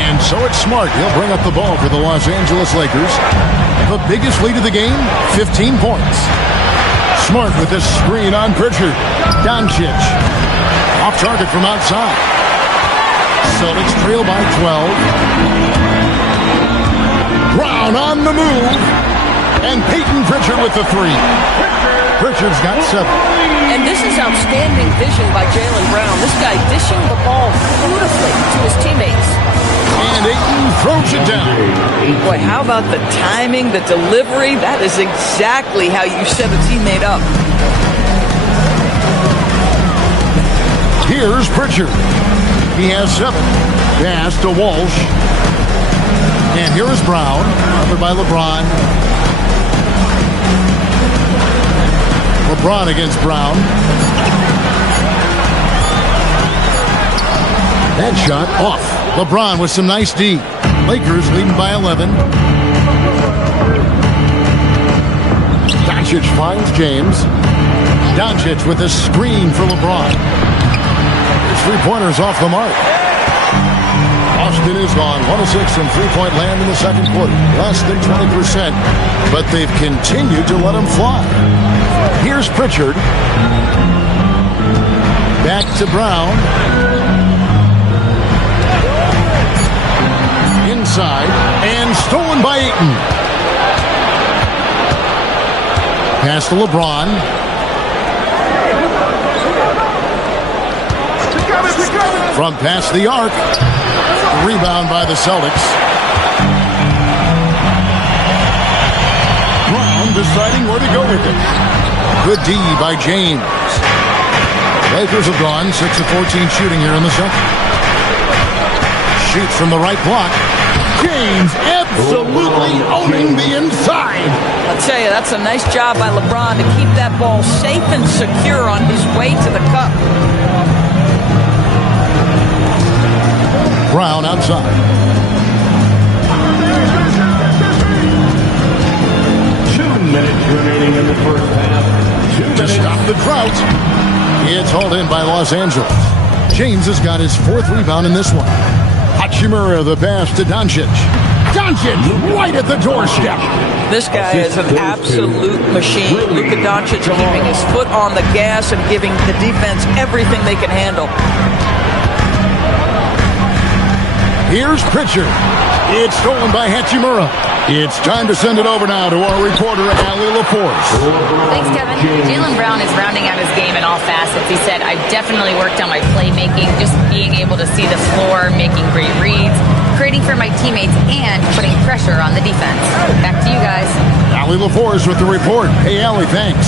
And so it's Smart. He'll bring up the ball for the Los Angeles Lakers. The biggest lead of the game, 15 points. Smart with this screen on Pritchard. Doncic. Off target from outside. Celtics trail by 12. Brown on the move. And Peyton Pritchard with the three. Pritchard's got 7. And this is outstanding vision by Jaylen Brown. This guy dishing the ball beautifully to his teammates. And Ayton throws it down. Boy, how about the timing, the delivery? That is exactly how you set a teammate up. Here's Pritchard. He has 7. Pass to Walsh. And here is Brown, covered by LeBron. LeBron against Brown. That shot off. LeBron with some nice D. Lakers leading by 11. Doncic finds James. Doncic with a screen for LeBron. His three-pointer's off the mark. Austin is gone 106 from three-point land in the second quarter. Less than 20%, but they've continued to let him fly. Here's Pritchard. Back to Brown. Inside, and stolen by Ayton. Pass to LeBron. From past the arc. Rebound by the Celtics. Brown deciding where to go with it. Good D by James. Lakers have gone 6 of 14 shooting here in the second. Shoots from the right block. James absolutely owning the inside. I'll tell you, that's a nice job by LeBron to keep that ball safe and secure on his way to the cup. Brown outside. 2 minutes remaining in the first half. To stop the drought. It's hauled in by Los Angeles. James has got his 4th rebound in this one. Hachimura the pass to Doncic. Doncic right at the doorstep. This guy is an absolute machine. Luka Doncic keeping his foot on the gas and giving the defense everything they can handle. Here's Pritchard. It's stolen by Hachimura. It's time to send it over now to our reporter, Allie LaForce. Thanks, Kevin. Jaylen Brown is rounding out his game in all facets. He said, I've definitely worked on my playmaking, just being able to see the floor, making great reads, creating for my teammates, and putting pressure on the defense. Back to you guys. Allie LaForce with the report. Hey, Allie, thanks.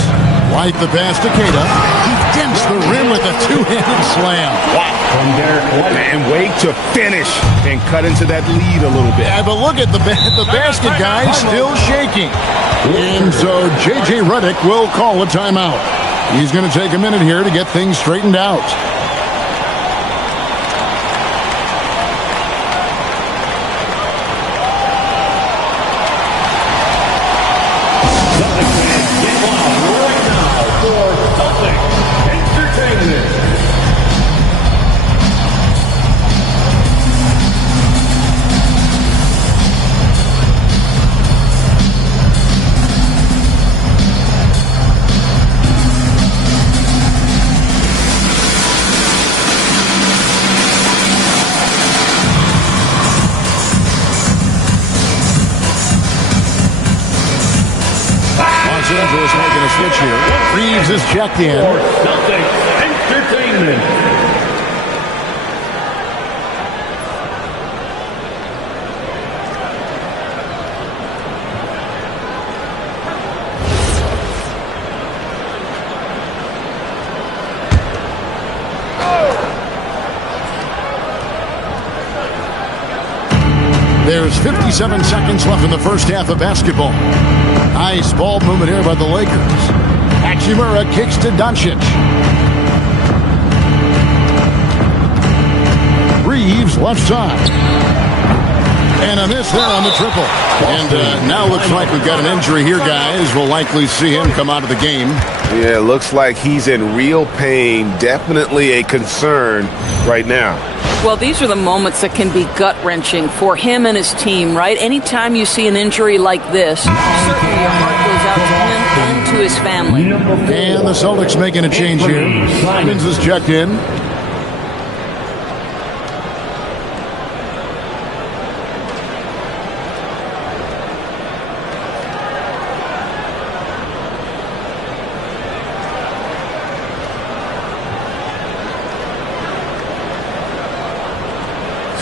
White the pass to Queta. He dents the rim with a two-handed slam. Wow. And wait to finish and cut into that lead a little bit. Yeah, but look at the basket guy still shaking. And so J.J. Redick will call a timeout. He's going to take a minute here to get things straightened out. Los Angeles making a switch here. Reeves is checked in. Celtics Entertainment. There's 57 seconds left in the first half of basketball. Nice ball movement here by the Lakers. Hachimura kicks to Doncic. Reeves left side. And a miss there on the triple. And now looks like we've got an injury here, guys. We'll likely see him come out of the game. Yeah, it looks like he's in real pain. Definitely a concern right now. Well, these are the moments that can be gut-wrenching for him and his team, right? Anytime you see an injury like this, certainly your heart goes out to him and to his family. And the Celtics making a change here. Simons is checked in.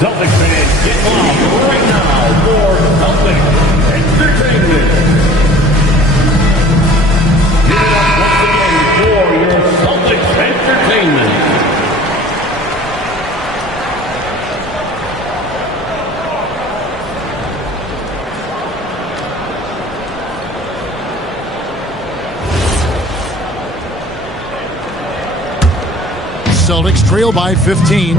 Celtics fans, get loud right now for Celtics Entertainment. Give it up once again for your Celtics Entertainment. Celtics trail by 15.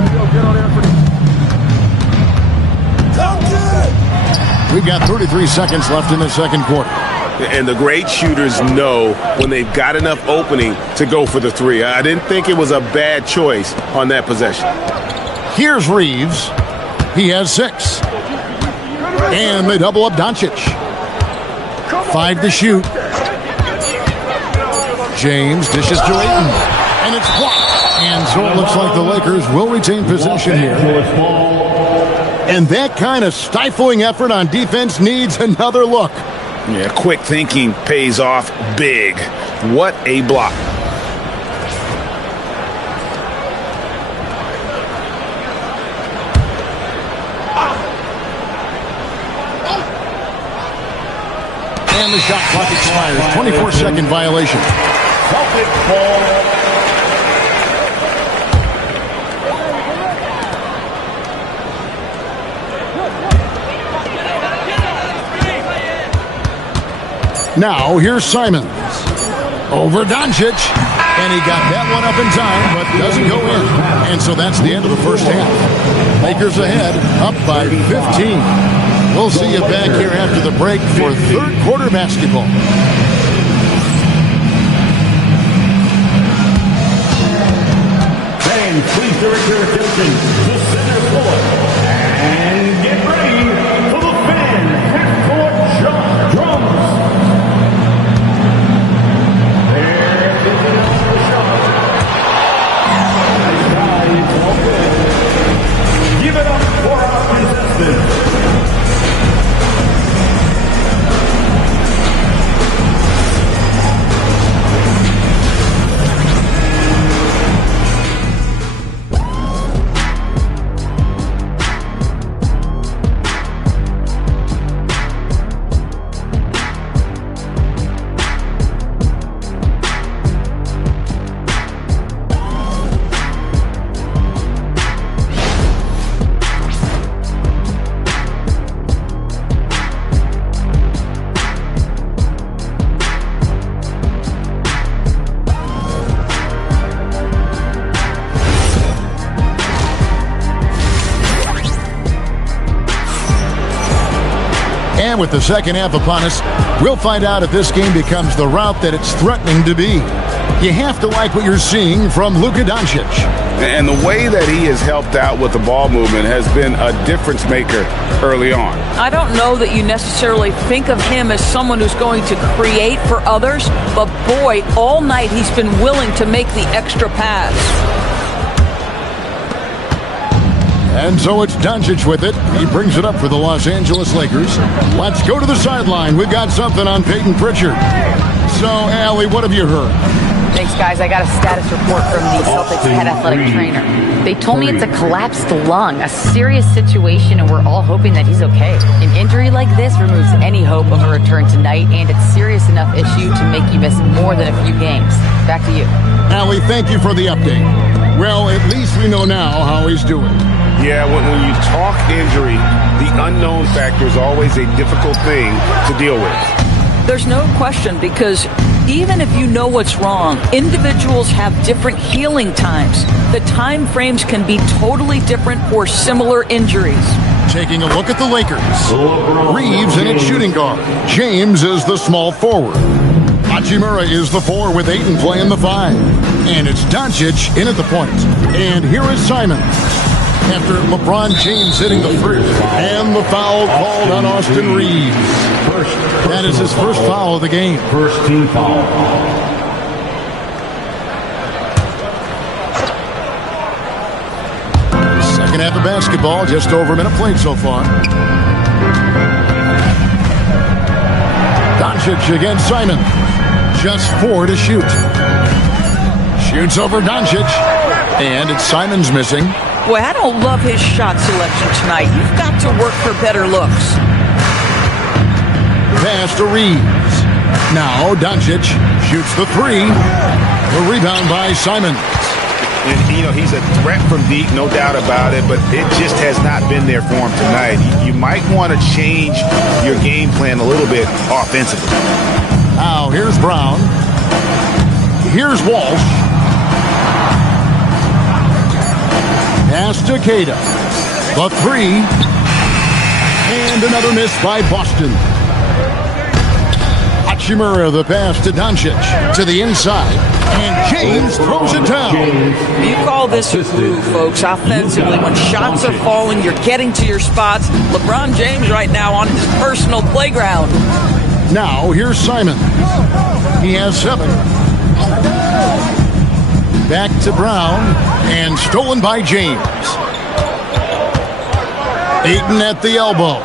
We've got 33 seconds left in the second quarter. And the great shooters know when they've got enough opening to go for the three. I didn't think it was a bad choice on that possession. Here's Reeves. He has 6. And they double up Doncic. 5 to shoot. James dishes to Ayton. And it's blocked. And so it looks like the Lakers will retain possession here. And that kind of stifling effort on defense needs another look. Yeah, quick thinking pays off big. What a block. And the shot clock expires. 24-second violation. Celtics ball. Now, here's Simons. Over Doncic. And he got that one up in time, but doesn't go in. And so that's the end of the first half. Lakers ahead, up by 15. We'll see you back here after the break for third quarter basketball. Fans, please direct your attention to center court. And get ready for the fan half-court drums. Give it up for our contestants. And with the second half upon us, we'll find out if this game becomes the route that it's threatening to be. You have to like what you're seeing from Luka Doncic. And the way that he has helped out with the ball movement has been a difference maker early on. I don't know that you necessarily think of him as someone who's going to create for others, but boy, all night he's been willing to make the extra pass. And so it's Doncic with it. He brings it up for the Los Angeles Lakers. Let's go to the sideline. We've got something on Peyton Pritchard. So, Allie, what have you heard? Thanks, guys. I got a status report from the Celtics head athletic trainer. They told me it's a collapsed lung, a serious situation, and we're all hoping that he's okay. An injury like this removes any hope of a return tonight, and it's a serious enough issue to make you miss more than a few games. Back to you. Allie, thank you for the update. Well, at least we know now how he's doing. Yeah, when you talk injury, the unknown factor is always a difficult thing to deal with. There's no question, because even if you know what's wrong, individuals have different healing times. The time frames can be totally different for similar injuries. Taking a look at the Lakers. Reeves in its shooting guard. James is the small forward. Hachimura is the 4 with Ayton playing the 5. And it's Doncic in at the point. And here is Simon. After LeBron James hitting the first. And the foul called on Austin Reeves. That is his first foul of the game. First team foul. Second half of basketball, just over a minute played so far. Doncic against Simon. Just 4 to shoot. Shoots over Doncic. And it's Simon's missing. Boy, I don't love his shot selection tonight. You've got to work for better looks. Pass to Reeves. Now Doncic shoots the 3. The rebound by Simon. And, he's a threat from deep, no doubt about it, but it just has not been there for him tonight. You might want to change your game plan a little bit offensively. Now here's Brown. Here's Walsh. Pass to Cada. The 3. And another miss by Boston. Hachimura the pass to Doncic. To the inside. And James throws it down. You call this a groove, folks, offensively. When shots are falling, you're getting to your spots. LeBron James right now on his personal playground. Now here's Simon. He has 7. Back to Brown, and stolen by James. Ayton at the elbow.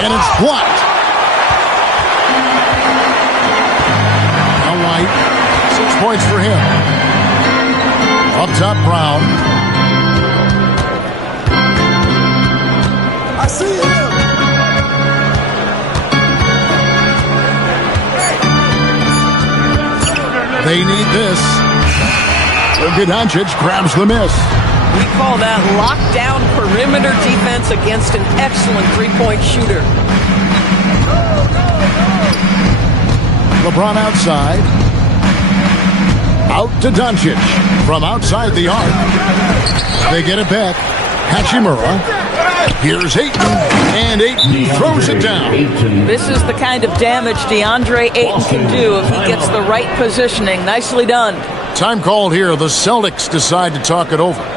And it's blocked. Now White, 6 points for him. Up top, Brown. I see him. They need this. Luka Doncic grabs the miss. We call that lockdown perimeter defense against an excellent three-point shooter. LeBron outside. Out to Doncic. From outside the arc. They get it back. Hachimura. Here's Ayton. And Ayton throws it down. This is the kind of damage DeAndre Ayton can do if he gets the right positioning. Nicely done. Time called here. The Celtics decide to talk it over.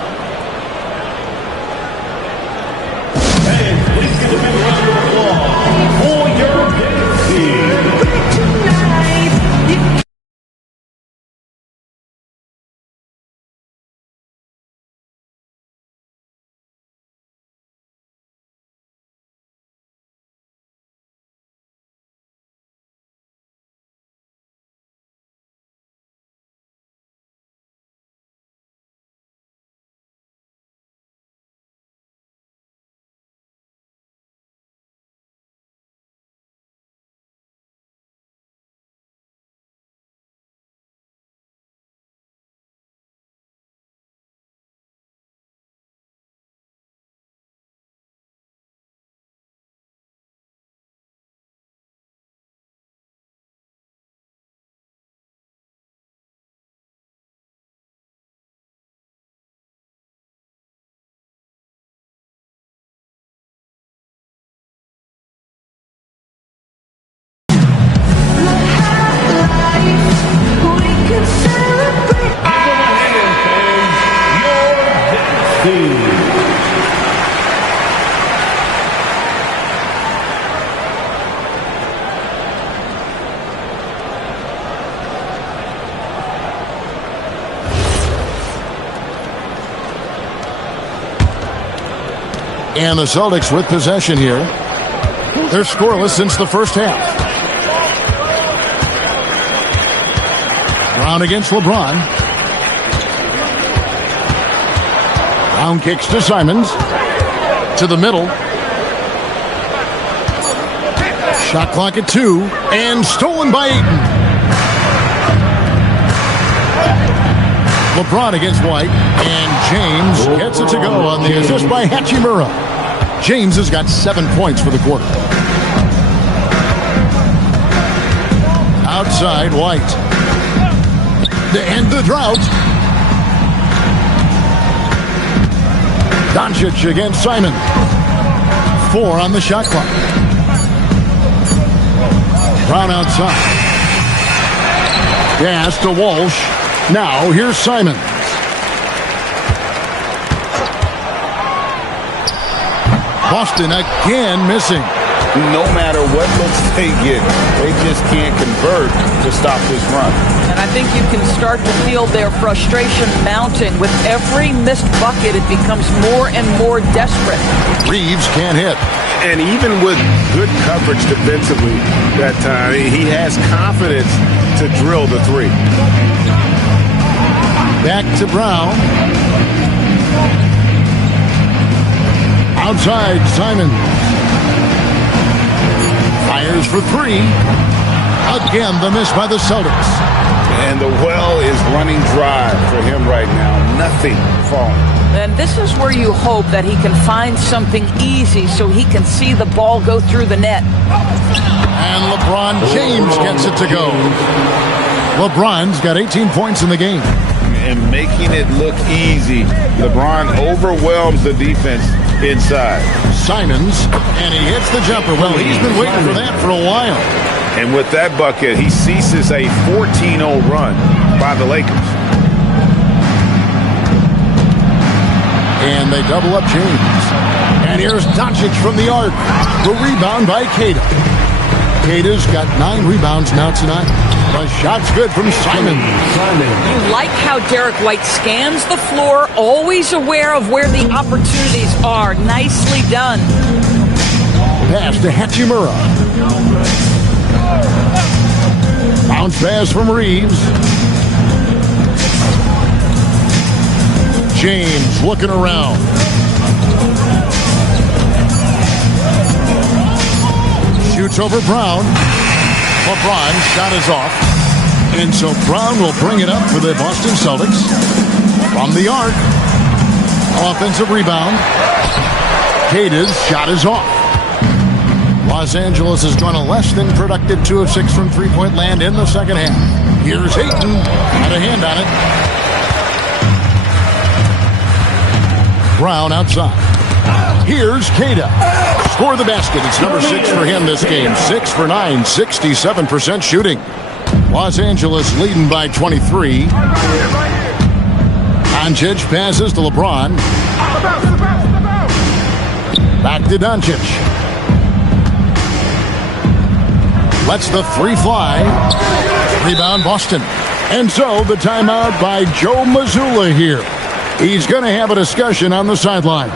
And the Celtics with possession here. They're scoreless since the first half. Brown against LeBron. Brown kicks to Simons. To the middle. Shot clock at 2. And stolen by Ayton. LeBron against White. And James gets it to go on the assist by Hachimura. James has got 7 points for the quarter. Outside, White. To end the drought. Doncic against Simon. 4 on the shot clock. Brown outside. Pass to Walsh. Now here's Simon. Boston again missing. No matter what looks they get, they just can't convert to stop this run. And I think you can start to feel their frustration mounting. With every missed bucket, it becomes more and more desperate. Reeves can't hit. And even with good coverage defensively that time, he has confidence to drill the three. Back to Brown. Outside, Simon. Fires for 3. Again, the miss by the Celtics. And the well is running dry for him right now. Nothing falling. And this is where you hope that he can find something easy so he can see the ball go through the net. And LeBron James gets it to go. LeBron's got 18 points in the game. And making it look easy. LeBron overwhelms the defense inside. Simons, and he hits the jumper. Well, he's been waiting for that for a while. And with that bucket, he ceases a 14-0 run by the Lakers. And they double up James. And here's Doncic from the arc. The rebound by Queta. Queta's got 9 rebounds now tonight. The shot's good from Simon. You like how Derek White scans the floor, always aware of where the opportunities are. Nicely done. Pass to Hachimura. Bounce pass from Reeves. James looking around. Shoots over Brown. LeBron's shot is off. And so Brown will bring it up for the Boston Celtics. From the arc. Offensive rebound. Queta's shot is off. Los Angeles has gone a less than productive 2 of 6 from three-point land in the second half. Here's Ayton. Got a hand on it. Brown outside. Here's Queta. Score the basket. It's number 6 for him this game. 6 for 9, 67% shooting. Los Angeles leading by 23. Doncic passes to LeBron. Back to Doncic. Lets the 3 fly. Rebound Boston. And so the timeout by Joe Mazzulla here. He's going to have a discussion on the sideline.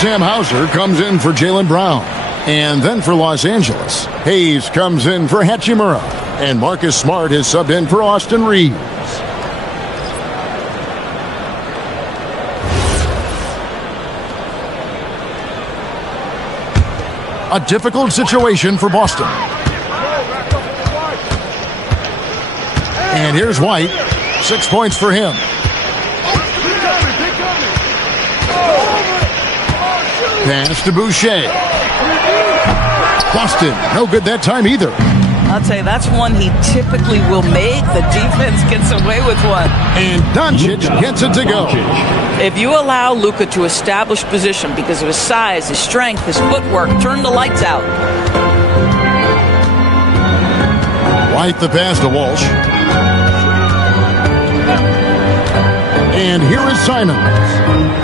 Sam Hauser comes in for Jaylen Brown. And then for Los Angeles, Hayes comes in for Hachimura. And Marcus Smart is subbed in for Austin Reeves. A difficult situation for Boston. And here's White. 6 points for him. Pass to Boucher. Boston, no good that time either. I'll tell you, that's one he typically will make. The defense gets away with one. And Doncic gets it to go. If you allow Luka to establish position because of his size, his strength, his footwork, turn the lights out. White the pass to Walsh. And here is Simons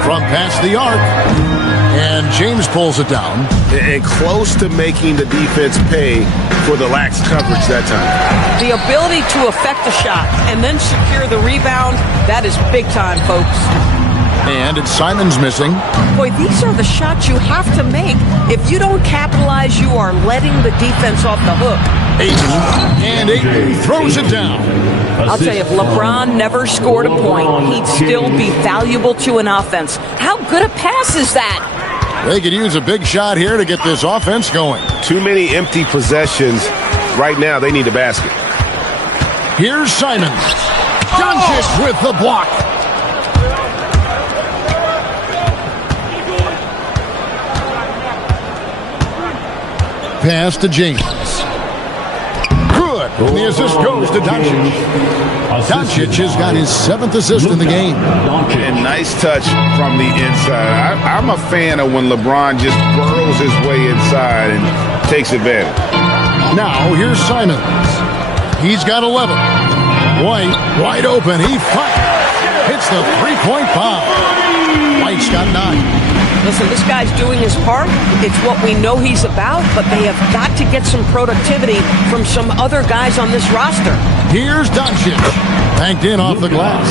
from past the arc. And James pulls it down. And close to making the defense pay for the lax coverage that time. The ability to affect the shot and then secure the rebound, that is big time, folks. And it's Simons missing. Boy, these are the shots you have to make. If you don't capitalize, you are letting the defense off the hook. Ayton. And Ayton throws it down. I'll tell you, if LeBron never scored a point, he'd still be valuable to an offense. How good a pass is that? They could use a big shot here to get this offense going. Too many empty possessions. Right now, they need a basket. Here's Simons. Doncic with the block. Pass to James. Good. And the assist goes to Doncic. Doncic has got his 7th assist in the game. And nice touch from the inside. I'm a fan of when LeBron just burrows his way inside and takes advantage. Now, here's Simons. He's got 11. White, wide open. He hits the three-point bomb. White's got 9. Listen, this guy's doing his part. It's what we know he's about, but they have got to get some productivity from some other guys on this roster. Here's Doncic. Banked in off the glass.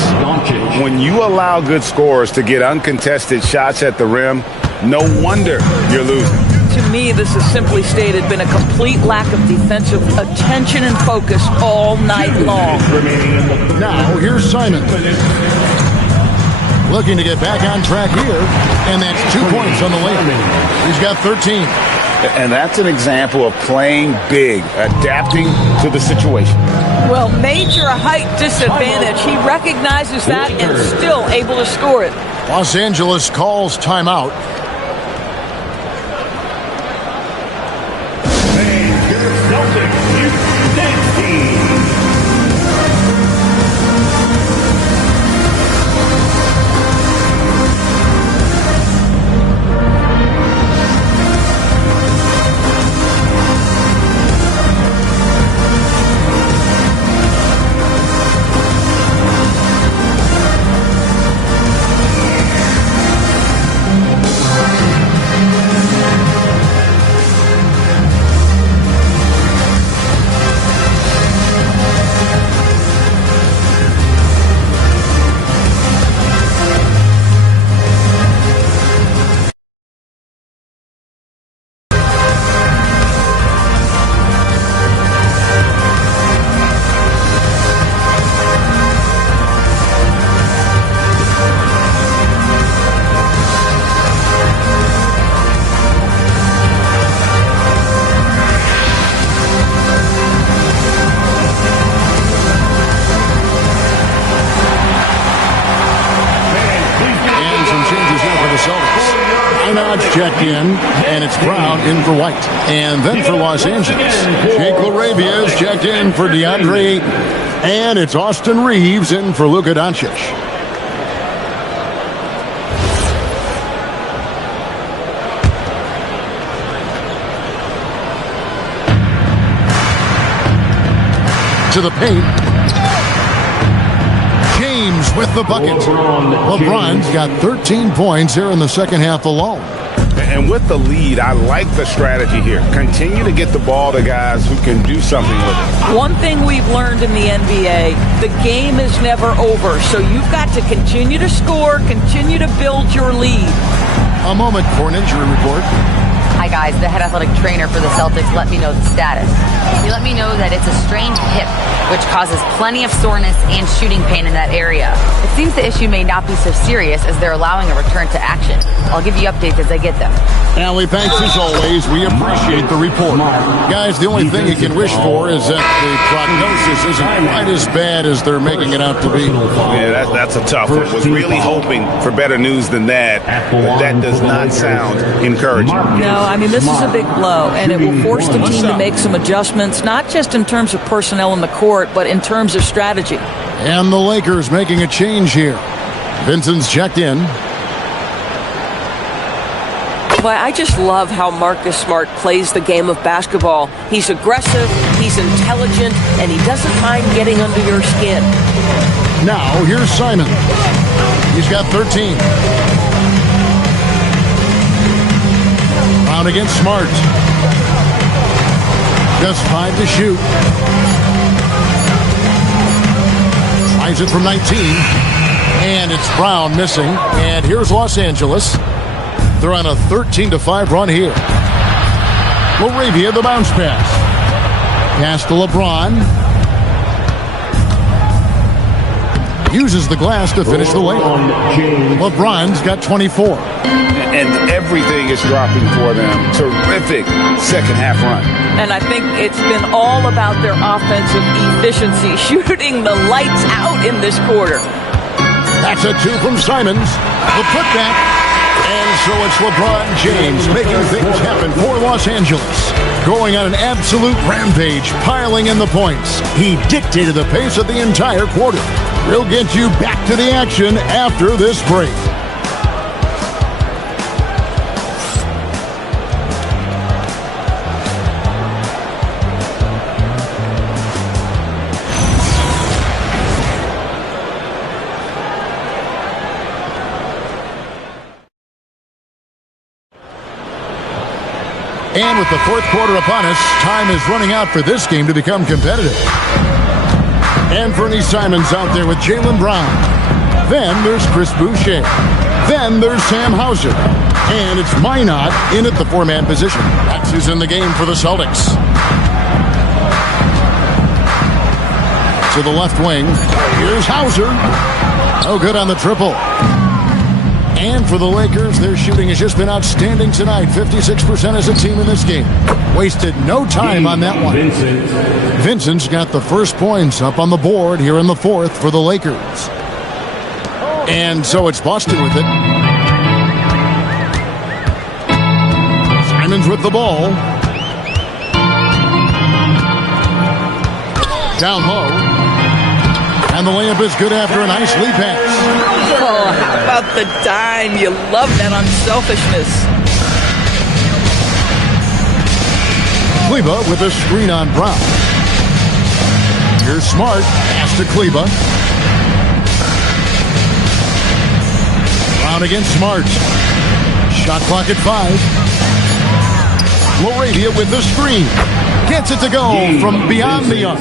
When you allow good scorers to get uncontested shots at the rim, no wonder you're losing. To me, this is simply stated been a complete lack of defensive attention and focus all night long. Now, here's Simons. Looking to get back on track here, and that's 2 points on the layup. He's got 13. And that's an example of playing big, adapting to the situation. Well, major height disadvantage. He recognizes that and still able to score it. Los Angeles calls timeout. Checked in, and it's Brown in for White. And then for Los Angeles, Jake LaRavia is checked in for DeAndre Ayton. And it's Austin Reeves in for Luka Doncic. To the paint. James with the bucket. LeBron's got 13 points here in the second half alone. And with the lead, I like the strategy here. Continue to get the ball to guys who can do something with it. One thing we've learned in the NBA, the game is never over. So you've got to continue to score, continue to build your lead. A moment for an injury report. Hi guys, the head athletic trainer for the Celtics let me know the status. He let me know that it's a strained hip, which causes plenty of soreness and shooting pain in that area. It seems the issue may not be so serious as they're allowing a return to action. I'll give you updates as I get them. Allie, thanks as always. We appreciate the report. Guys, the only thing you can wish for is that the prognosis isn't quite as bad as they're making it out to be. Yeah, that's a tough one. Was really hoping for better news than that, but that does not sound encouraging. No, I mean, this is a big blow, and it will force the team to make some adjustments, not just in terms of personnel in the court, but in terms of strategy. And the Lakers making a change here. Vincent's checked in. But I just love how Marcus Smart plays the game of basketball. He's aggressive, he's intelligent, and he doesn't mind getting under your skin. Now, here's Simon. He's got 13. Round against Smart. Just 5 to shoot. Tries it from 19. And it's Brown missing. And here's Los Angeles. They're on a 13-5 run here. Laravia, the bounce pass. Pass to LeBron. Uses the glass to finish the layup. LeBron's got 24. And everything is dropping for them. Terrific second half run. And I think it's been all about their offensive efficiency, shooting the lights out in this quarter. That's a 2 from Simons. The putback. And so it's LeBron James making things happen for Los Angeles. Going on an absolute rampage, piling in the points. He dictated the pace of the entire quarter. We'll get you back to the action after this break. And with the fourth quarter upon us, time is running out for this game to become competitive. And Fernie Simons out there with Jaylen Brown. Then there's Chris Boucher. Then there's Sam Hauser. And it's Minot in at the 4-man position. That's who's in the game for the Celtics. To the left wing, here's Hauser. No good on the triple. And for the Lakers, their shooting has just been outstanding tonight. 56% as a team in this game. Wasted no time on that one. Vincent's got the first points up on the board here in the fourth for the Lakers. And so it's Boston with it. Simons with the ball. Down low. And the layup is good after a nice lead pass. Oh, how about the dime? You love that unselfishness. Kleba with a screen on Brown. Here's Smart. Pass to Kleba. Brown against Smart. Shot clock at 5. Laravia with the screen. Gets it to go from beyond the arc.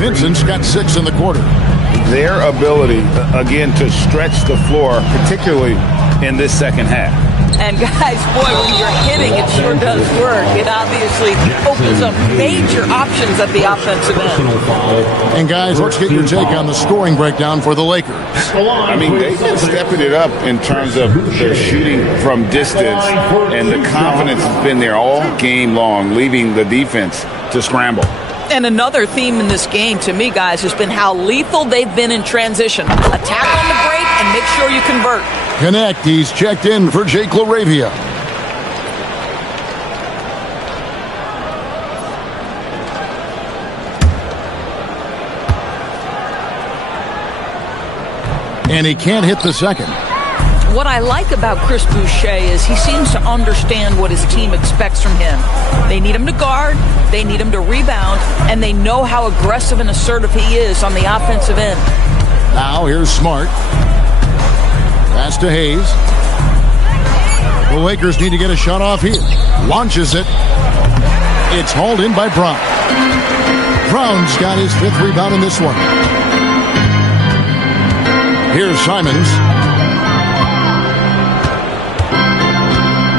Vincent's got 6 in the quarter. Their ability, again, to stretch the floor, particularly in this second half. And guys, boy, when you're hitting, it sure does work. It obviously opens up major options at the offensive end. And guys, let's get your take on the scoring breakdown for the Lakers. I mean, they've been stepping it up in terms of their shooting from distance, and the confidence has been there all game long, leaving the defense to scramble. And another theme in this game, to me, guys, has been how lethal they've been in transition. Attack on the break and make sure you convert. Connect. He's checked in for Jake Laravia. And he can't hit the second. What I like about Chris Boucher is he seems to understand what his team expects from him. They need him to guard, they need him to rebound, and they know how aggressive and assertive he is on the offensive end. Now here's Smart. Pass to Hayes. The Lakers need to get a shot off here. Launches it. It's hauled in by Brown. Brown's got his 5th rebound in this one. Here's Simons.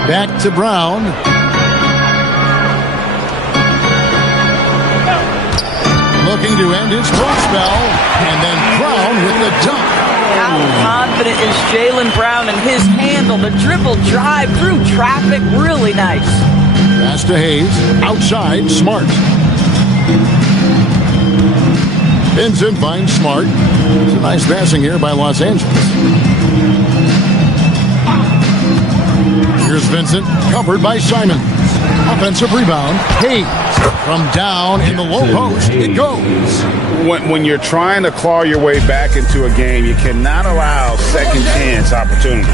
Back to Brown. Looking to end his throat spell. And then Brown with the dunk. How confident is Jaylen Brown in his handle? The dribble drive through traffic, really nice. Pass to Hayes. Outside, Smart. Vincent finds Smart. It's a nice passing here by Los Angeles. Here's Vincent, covered by Simon. Offensive rebound. Hayes from down in the low post. It goes. When you're trying to claw your way back into a game, you cannot allow second chance opportunity.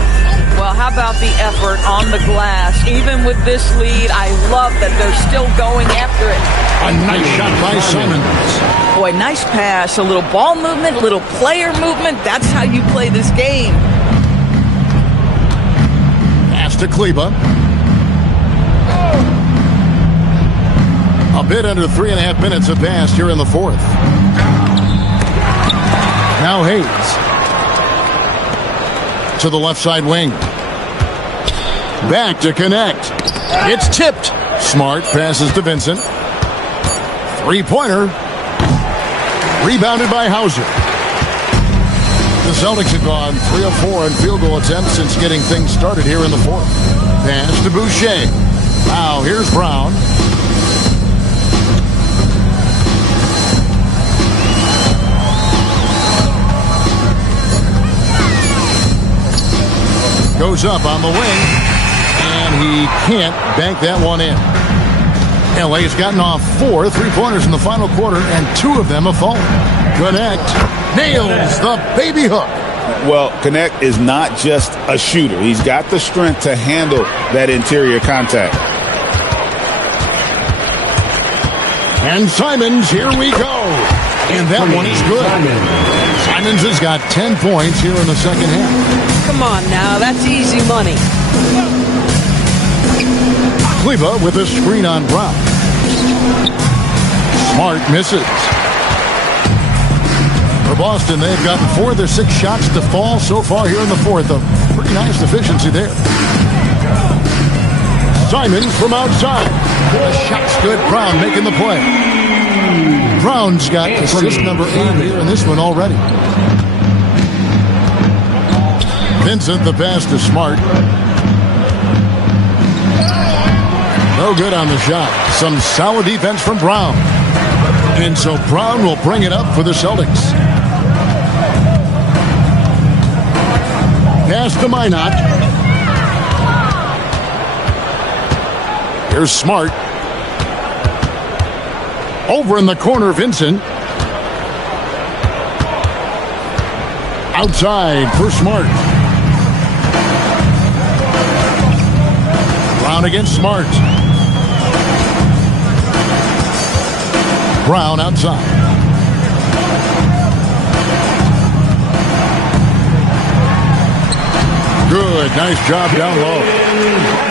Well, how about the effort on the glass? Even with this lead, I love that they're still going after it. A nice shot by Simons. Boy, nice pass. A little ball movement, a little player movement. That's how you play this game. Pass to Kleba. A bit under 3.5 minutes have passed here in the fourth. Now Hayes. To the left side wing. Back to connect. It's tipped. Smart passes to Vincent. Three-pointer. Rebounded by Hauser. The Celtics have gone 3 of 4 in field goal attempts since getting things started here in the fourth. Pass to Boucher. Now here's Brown. Goes up on the wing, and he can't bank that one in. LA's gotten off 4 3-pointers in the final quarter, and 2 of them have fallen. Connect nails the baby hook. Well, Connect is not just a shooter. He's got the strength to handle that interior contact. And Simons, here we go. And that one is good. Simons has got 10 points here in the second half. Come on now, that's easy money. Kleba with a screen on Brown. Smart misses. For Boston, they've gotten 4 of their 6 shots to fall so far here in the fourth. A pretty nice efficiency there. Simons from outside. The shot's good. Brown making the play. Brown's got assist number 8 here in this one already. Vincent, the pass to Smart. No good on the shot. Some solid defense from Brown. And so Brown will bring it up for the Celtics. Pass to Minot. Here's Smart. Over in the corner, Vincent. Outside for Smart. Brown against Smart. Brown outside. Good, nice job down low.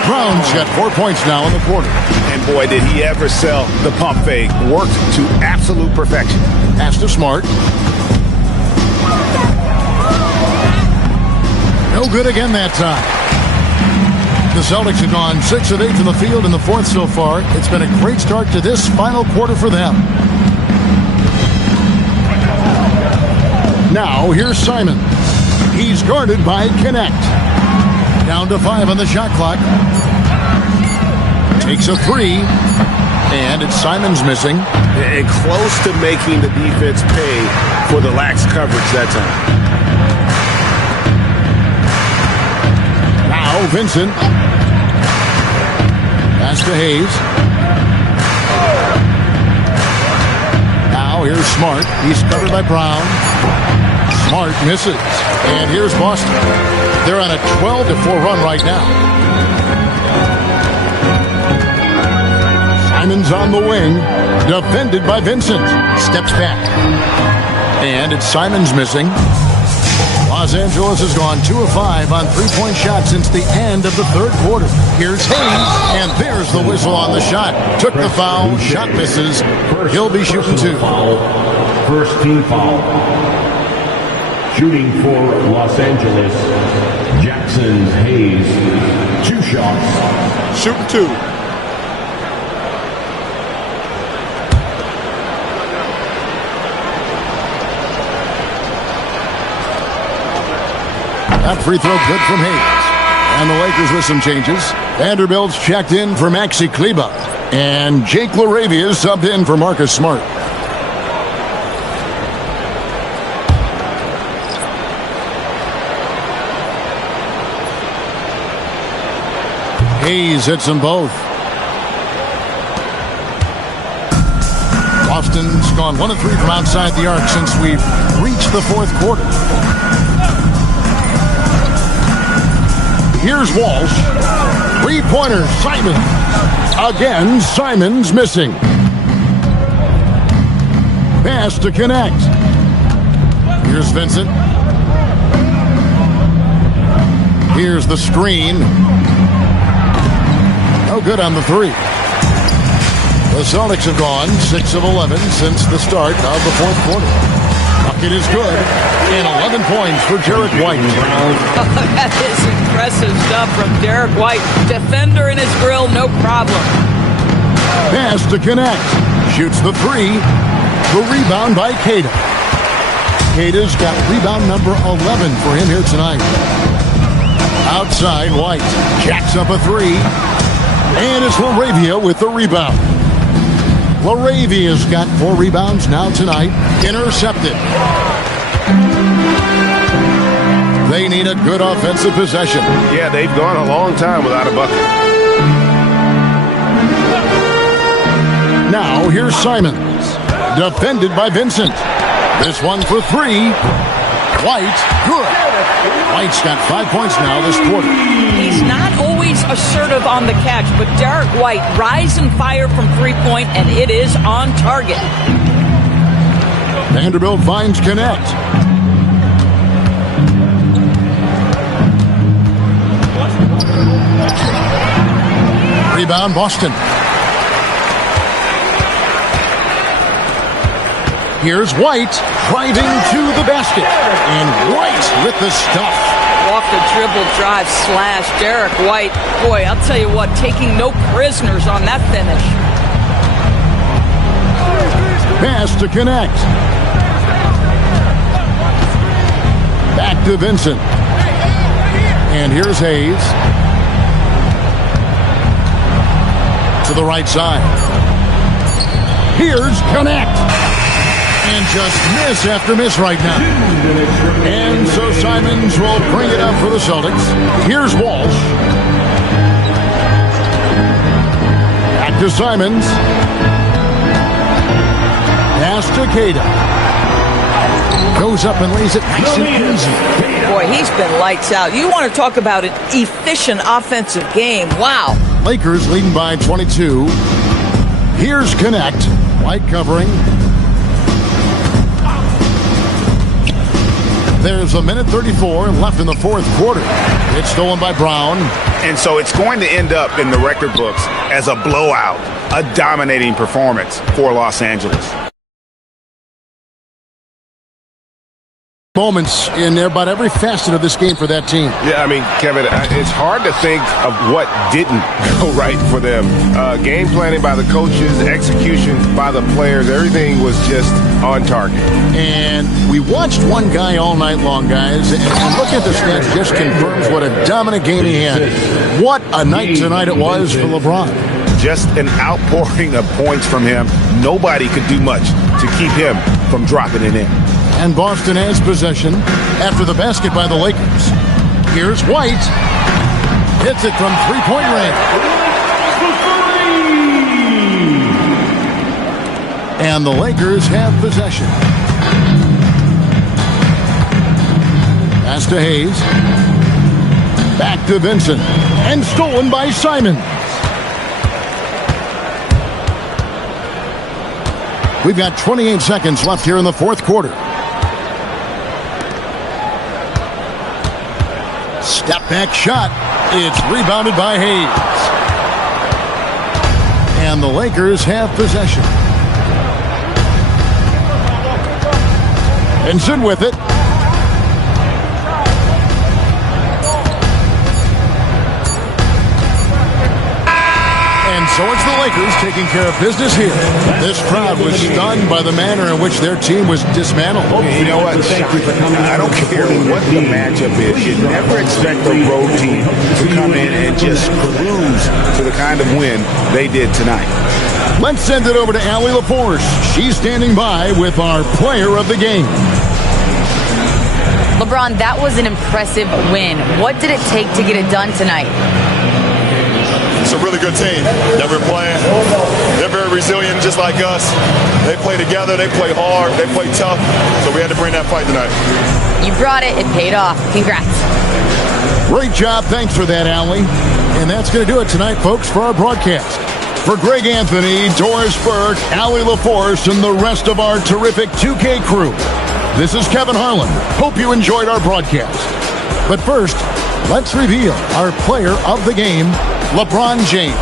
Brown's got 4 points now in the quarter. And boy, did he ever sell the pump fake. Worked to absolute perfection. Pass to Smart. No good again that time. The Celtics have gone 6 of 8 from the field in the fourth so far. It's been a great start to this final quarter for them. Now, here's Simon. He's guarded by Connect. Down to 5 on the shot clock. Takes a 3. And it's Simons missing. And close to making the defense pay for the lax coverage that time. Now, Vincent. Pass to Hayes. Now, here's Smart. He's covered by Brown. Smart misses. And here's Boston. They're on a 12-4 run right now. Simons on the wing. Defended by Vincent. Steps back. And it's Simons missing. Los Angeles has gone 2 of 5 on 3-point shots since the end of the third quarter. Here's Hayes, and there's the whistle on the shot. Took the foul, shot misses. He'll be shooting 2. First team foul. Shooting for Los Angeles, Jack Texans, Hayes, 2 shots. Shooting 2. That free throw good from Hayes. And the Lakers with some changes. Vanderbilt's checked in for Maxi Kleba. And Jake LaRavia is subbed in for Marcus Smart. Hayes hits them both. Boston's gone 1 of 3 from outside the arc since we've reached the fourth quarter. Here's Walsh. 3-pointer, Simons. Again, Simons missing. Pass to connect. Here's Vincent. Here's the screen. No good on the 3. The Celtics have gone 6 of 11 since the start of the fourth quarter. Bucket is good. And 11 points for Derek White. That is impressive stuff from Derek White. Defender in his grill, no problem. Pass to connect. Shoots the 3. The rebound by Queta. Queta's got rebound number 11 for him here tonight. Outside, White jacks up a 3. And it's LaRavia with the rebound. LaRavia's got 4 rebounds now tonight. Intercepted. They need a good offensive possession. Yeah, they've gone a long time without a bucket. Now here's Simons. Defended by Vincent. This one for 3. White, good. White's got 5 points now this quarter. He's not always assertive on the catch, but Derek White rise and fire from 3-point, and it is on target. Vanderbilt finds connect. Rebound, Boston. Here's White driving to the basket. And White with the stuff. Off the dribble drive slash. Derek White. Boy, I'll tell you what, taking no prisoners on that finish. Pass to connect. Back to Vincent. And here's Hayes. To the right side. Here's connect. And just miss after miss right now. And so Simons will bring it up for the Celtics. Here's Walsh. Back to Simons. Pass to Queta. Goes up and lays it nice and easy. Boy, he's been lights out. You want to talk about an efficient offensive game. Wow. Lakers leading by 22. Here's connect. White covering. There's a minute 34 left in the fourth quarter. It's stolen by Brown. And so it's going to end up in the record books as a blowout, a dominating performance for Los Angeles. Moments in about every facet of this game for that team. Yeah, I mean, Kevin, it's hard to think of what didn't go right for them. Game planning by the coaches, execution by the players, everything was just on target. And we watched one guy all night long, guys, and look at the stats, just confirms what a dominant game he had. What a night tonight it was for LeBron. Just an outpouring of points from him. Nobody could do much to keep him from dropping it in. And Boston has possession after the basket by the Lakers. Here's White. Hits it from three-point range. And the Lakers have possession. Pass to Hayes. Back to Vincent. And stolen by Simons. We've got 28 seconds left here in the fourth quarter. Step back shot. It's rebounded by Hayes. And the Lakers have possession. Vincent with it. So it's the Lakers taking care of business here. This crowd was stunned by the manner in which their team was dismantled. You know what? I don't care what the matchup is. You never expect a road team to come in and just cruise to the kind of win they did tonight. Let's send it over to Allie LaForce. She's standing by with our player of the game. LeBron, that was an impressive win. What did it take to get it done tonight? It's a really good team that we're playing. They're very resilient, just like us. They play together, they play hard, they play tough. So we had to bring that fight tonight. You brought it. It paid off. Congrats. Great job. Thanks for that, Allie. And that's going to do it tonight, folks, for our broadcast. For Greg Anthony, Doris Burke, Allie LaForce, and the rest of our terrific 2K crew, this is Kevin Harlan. Hope you enjoyed our broadcast. But first, let's reveal our player of the game, LeBron James.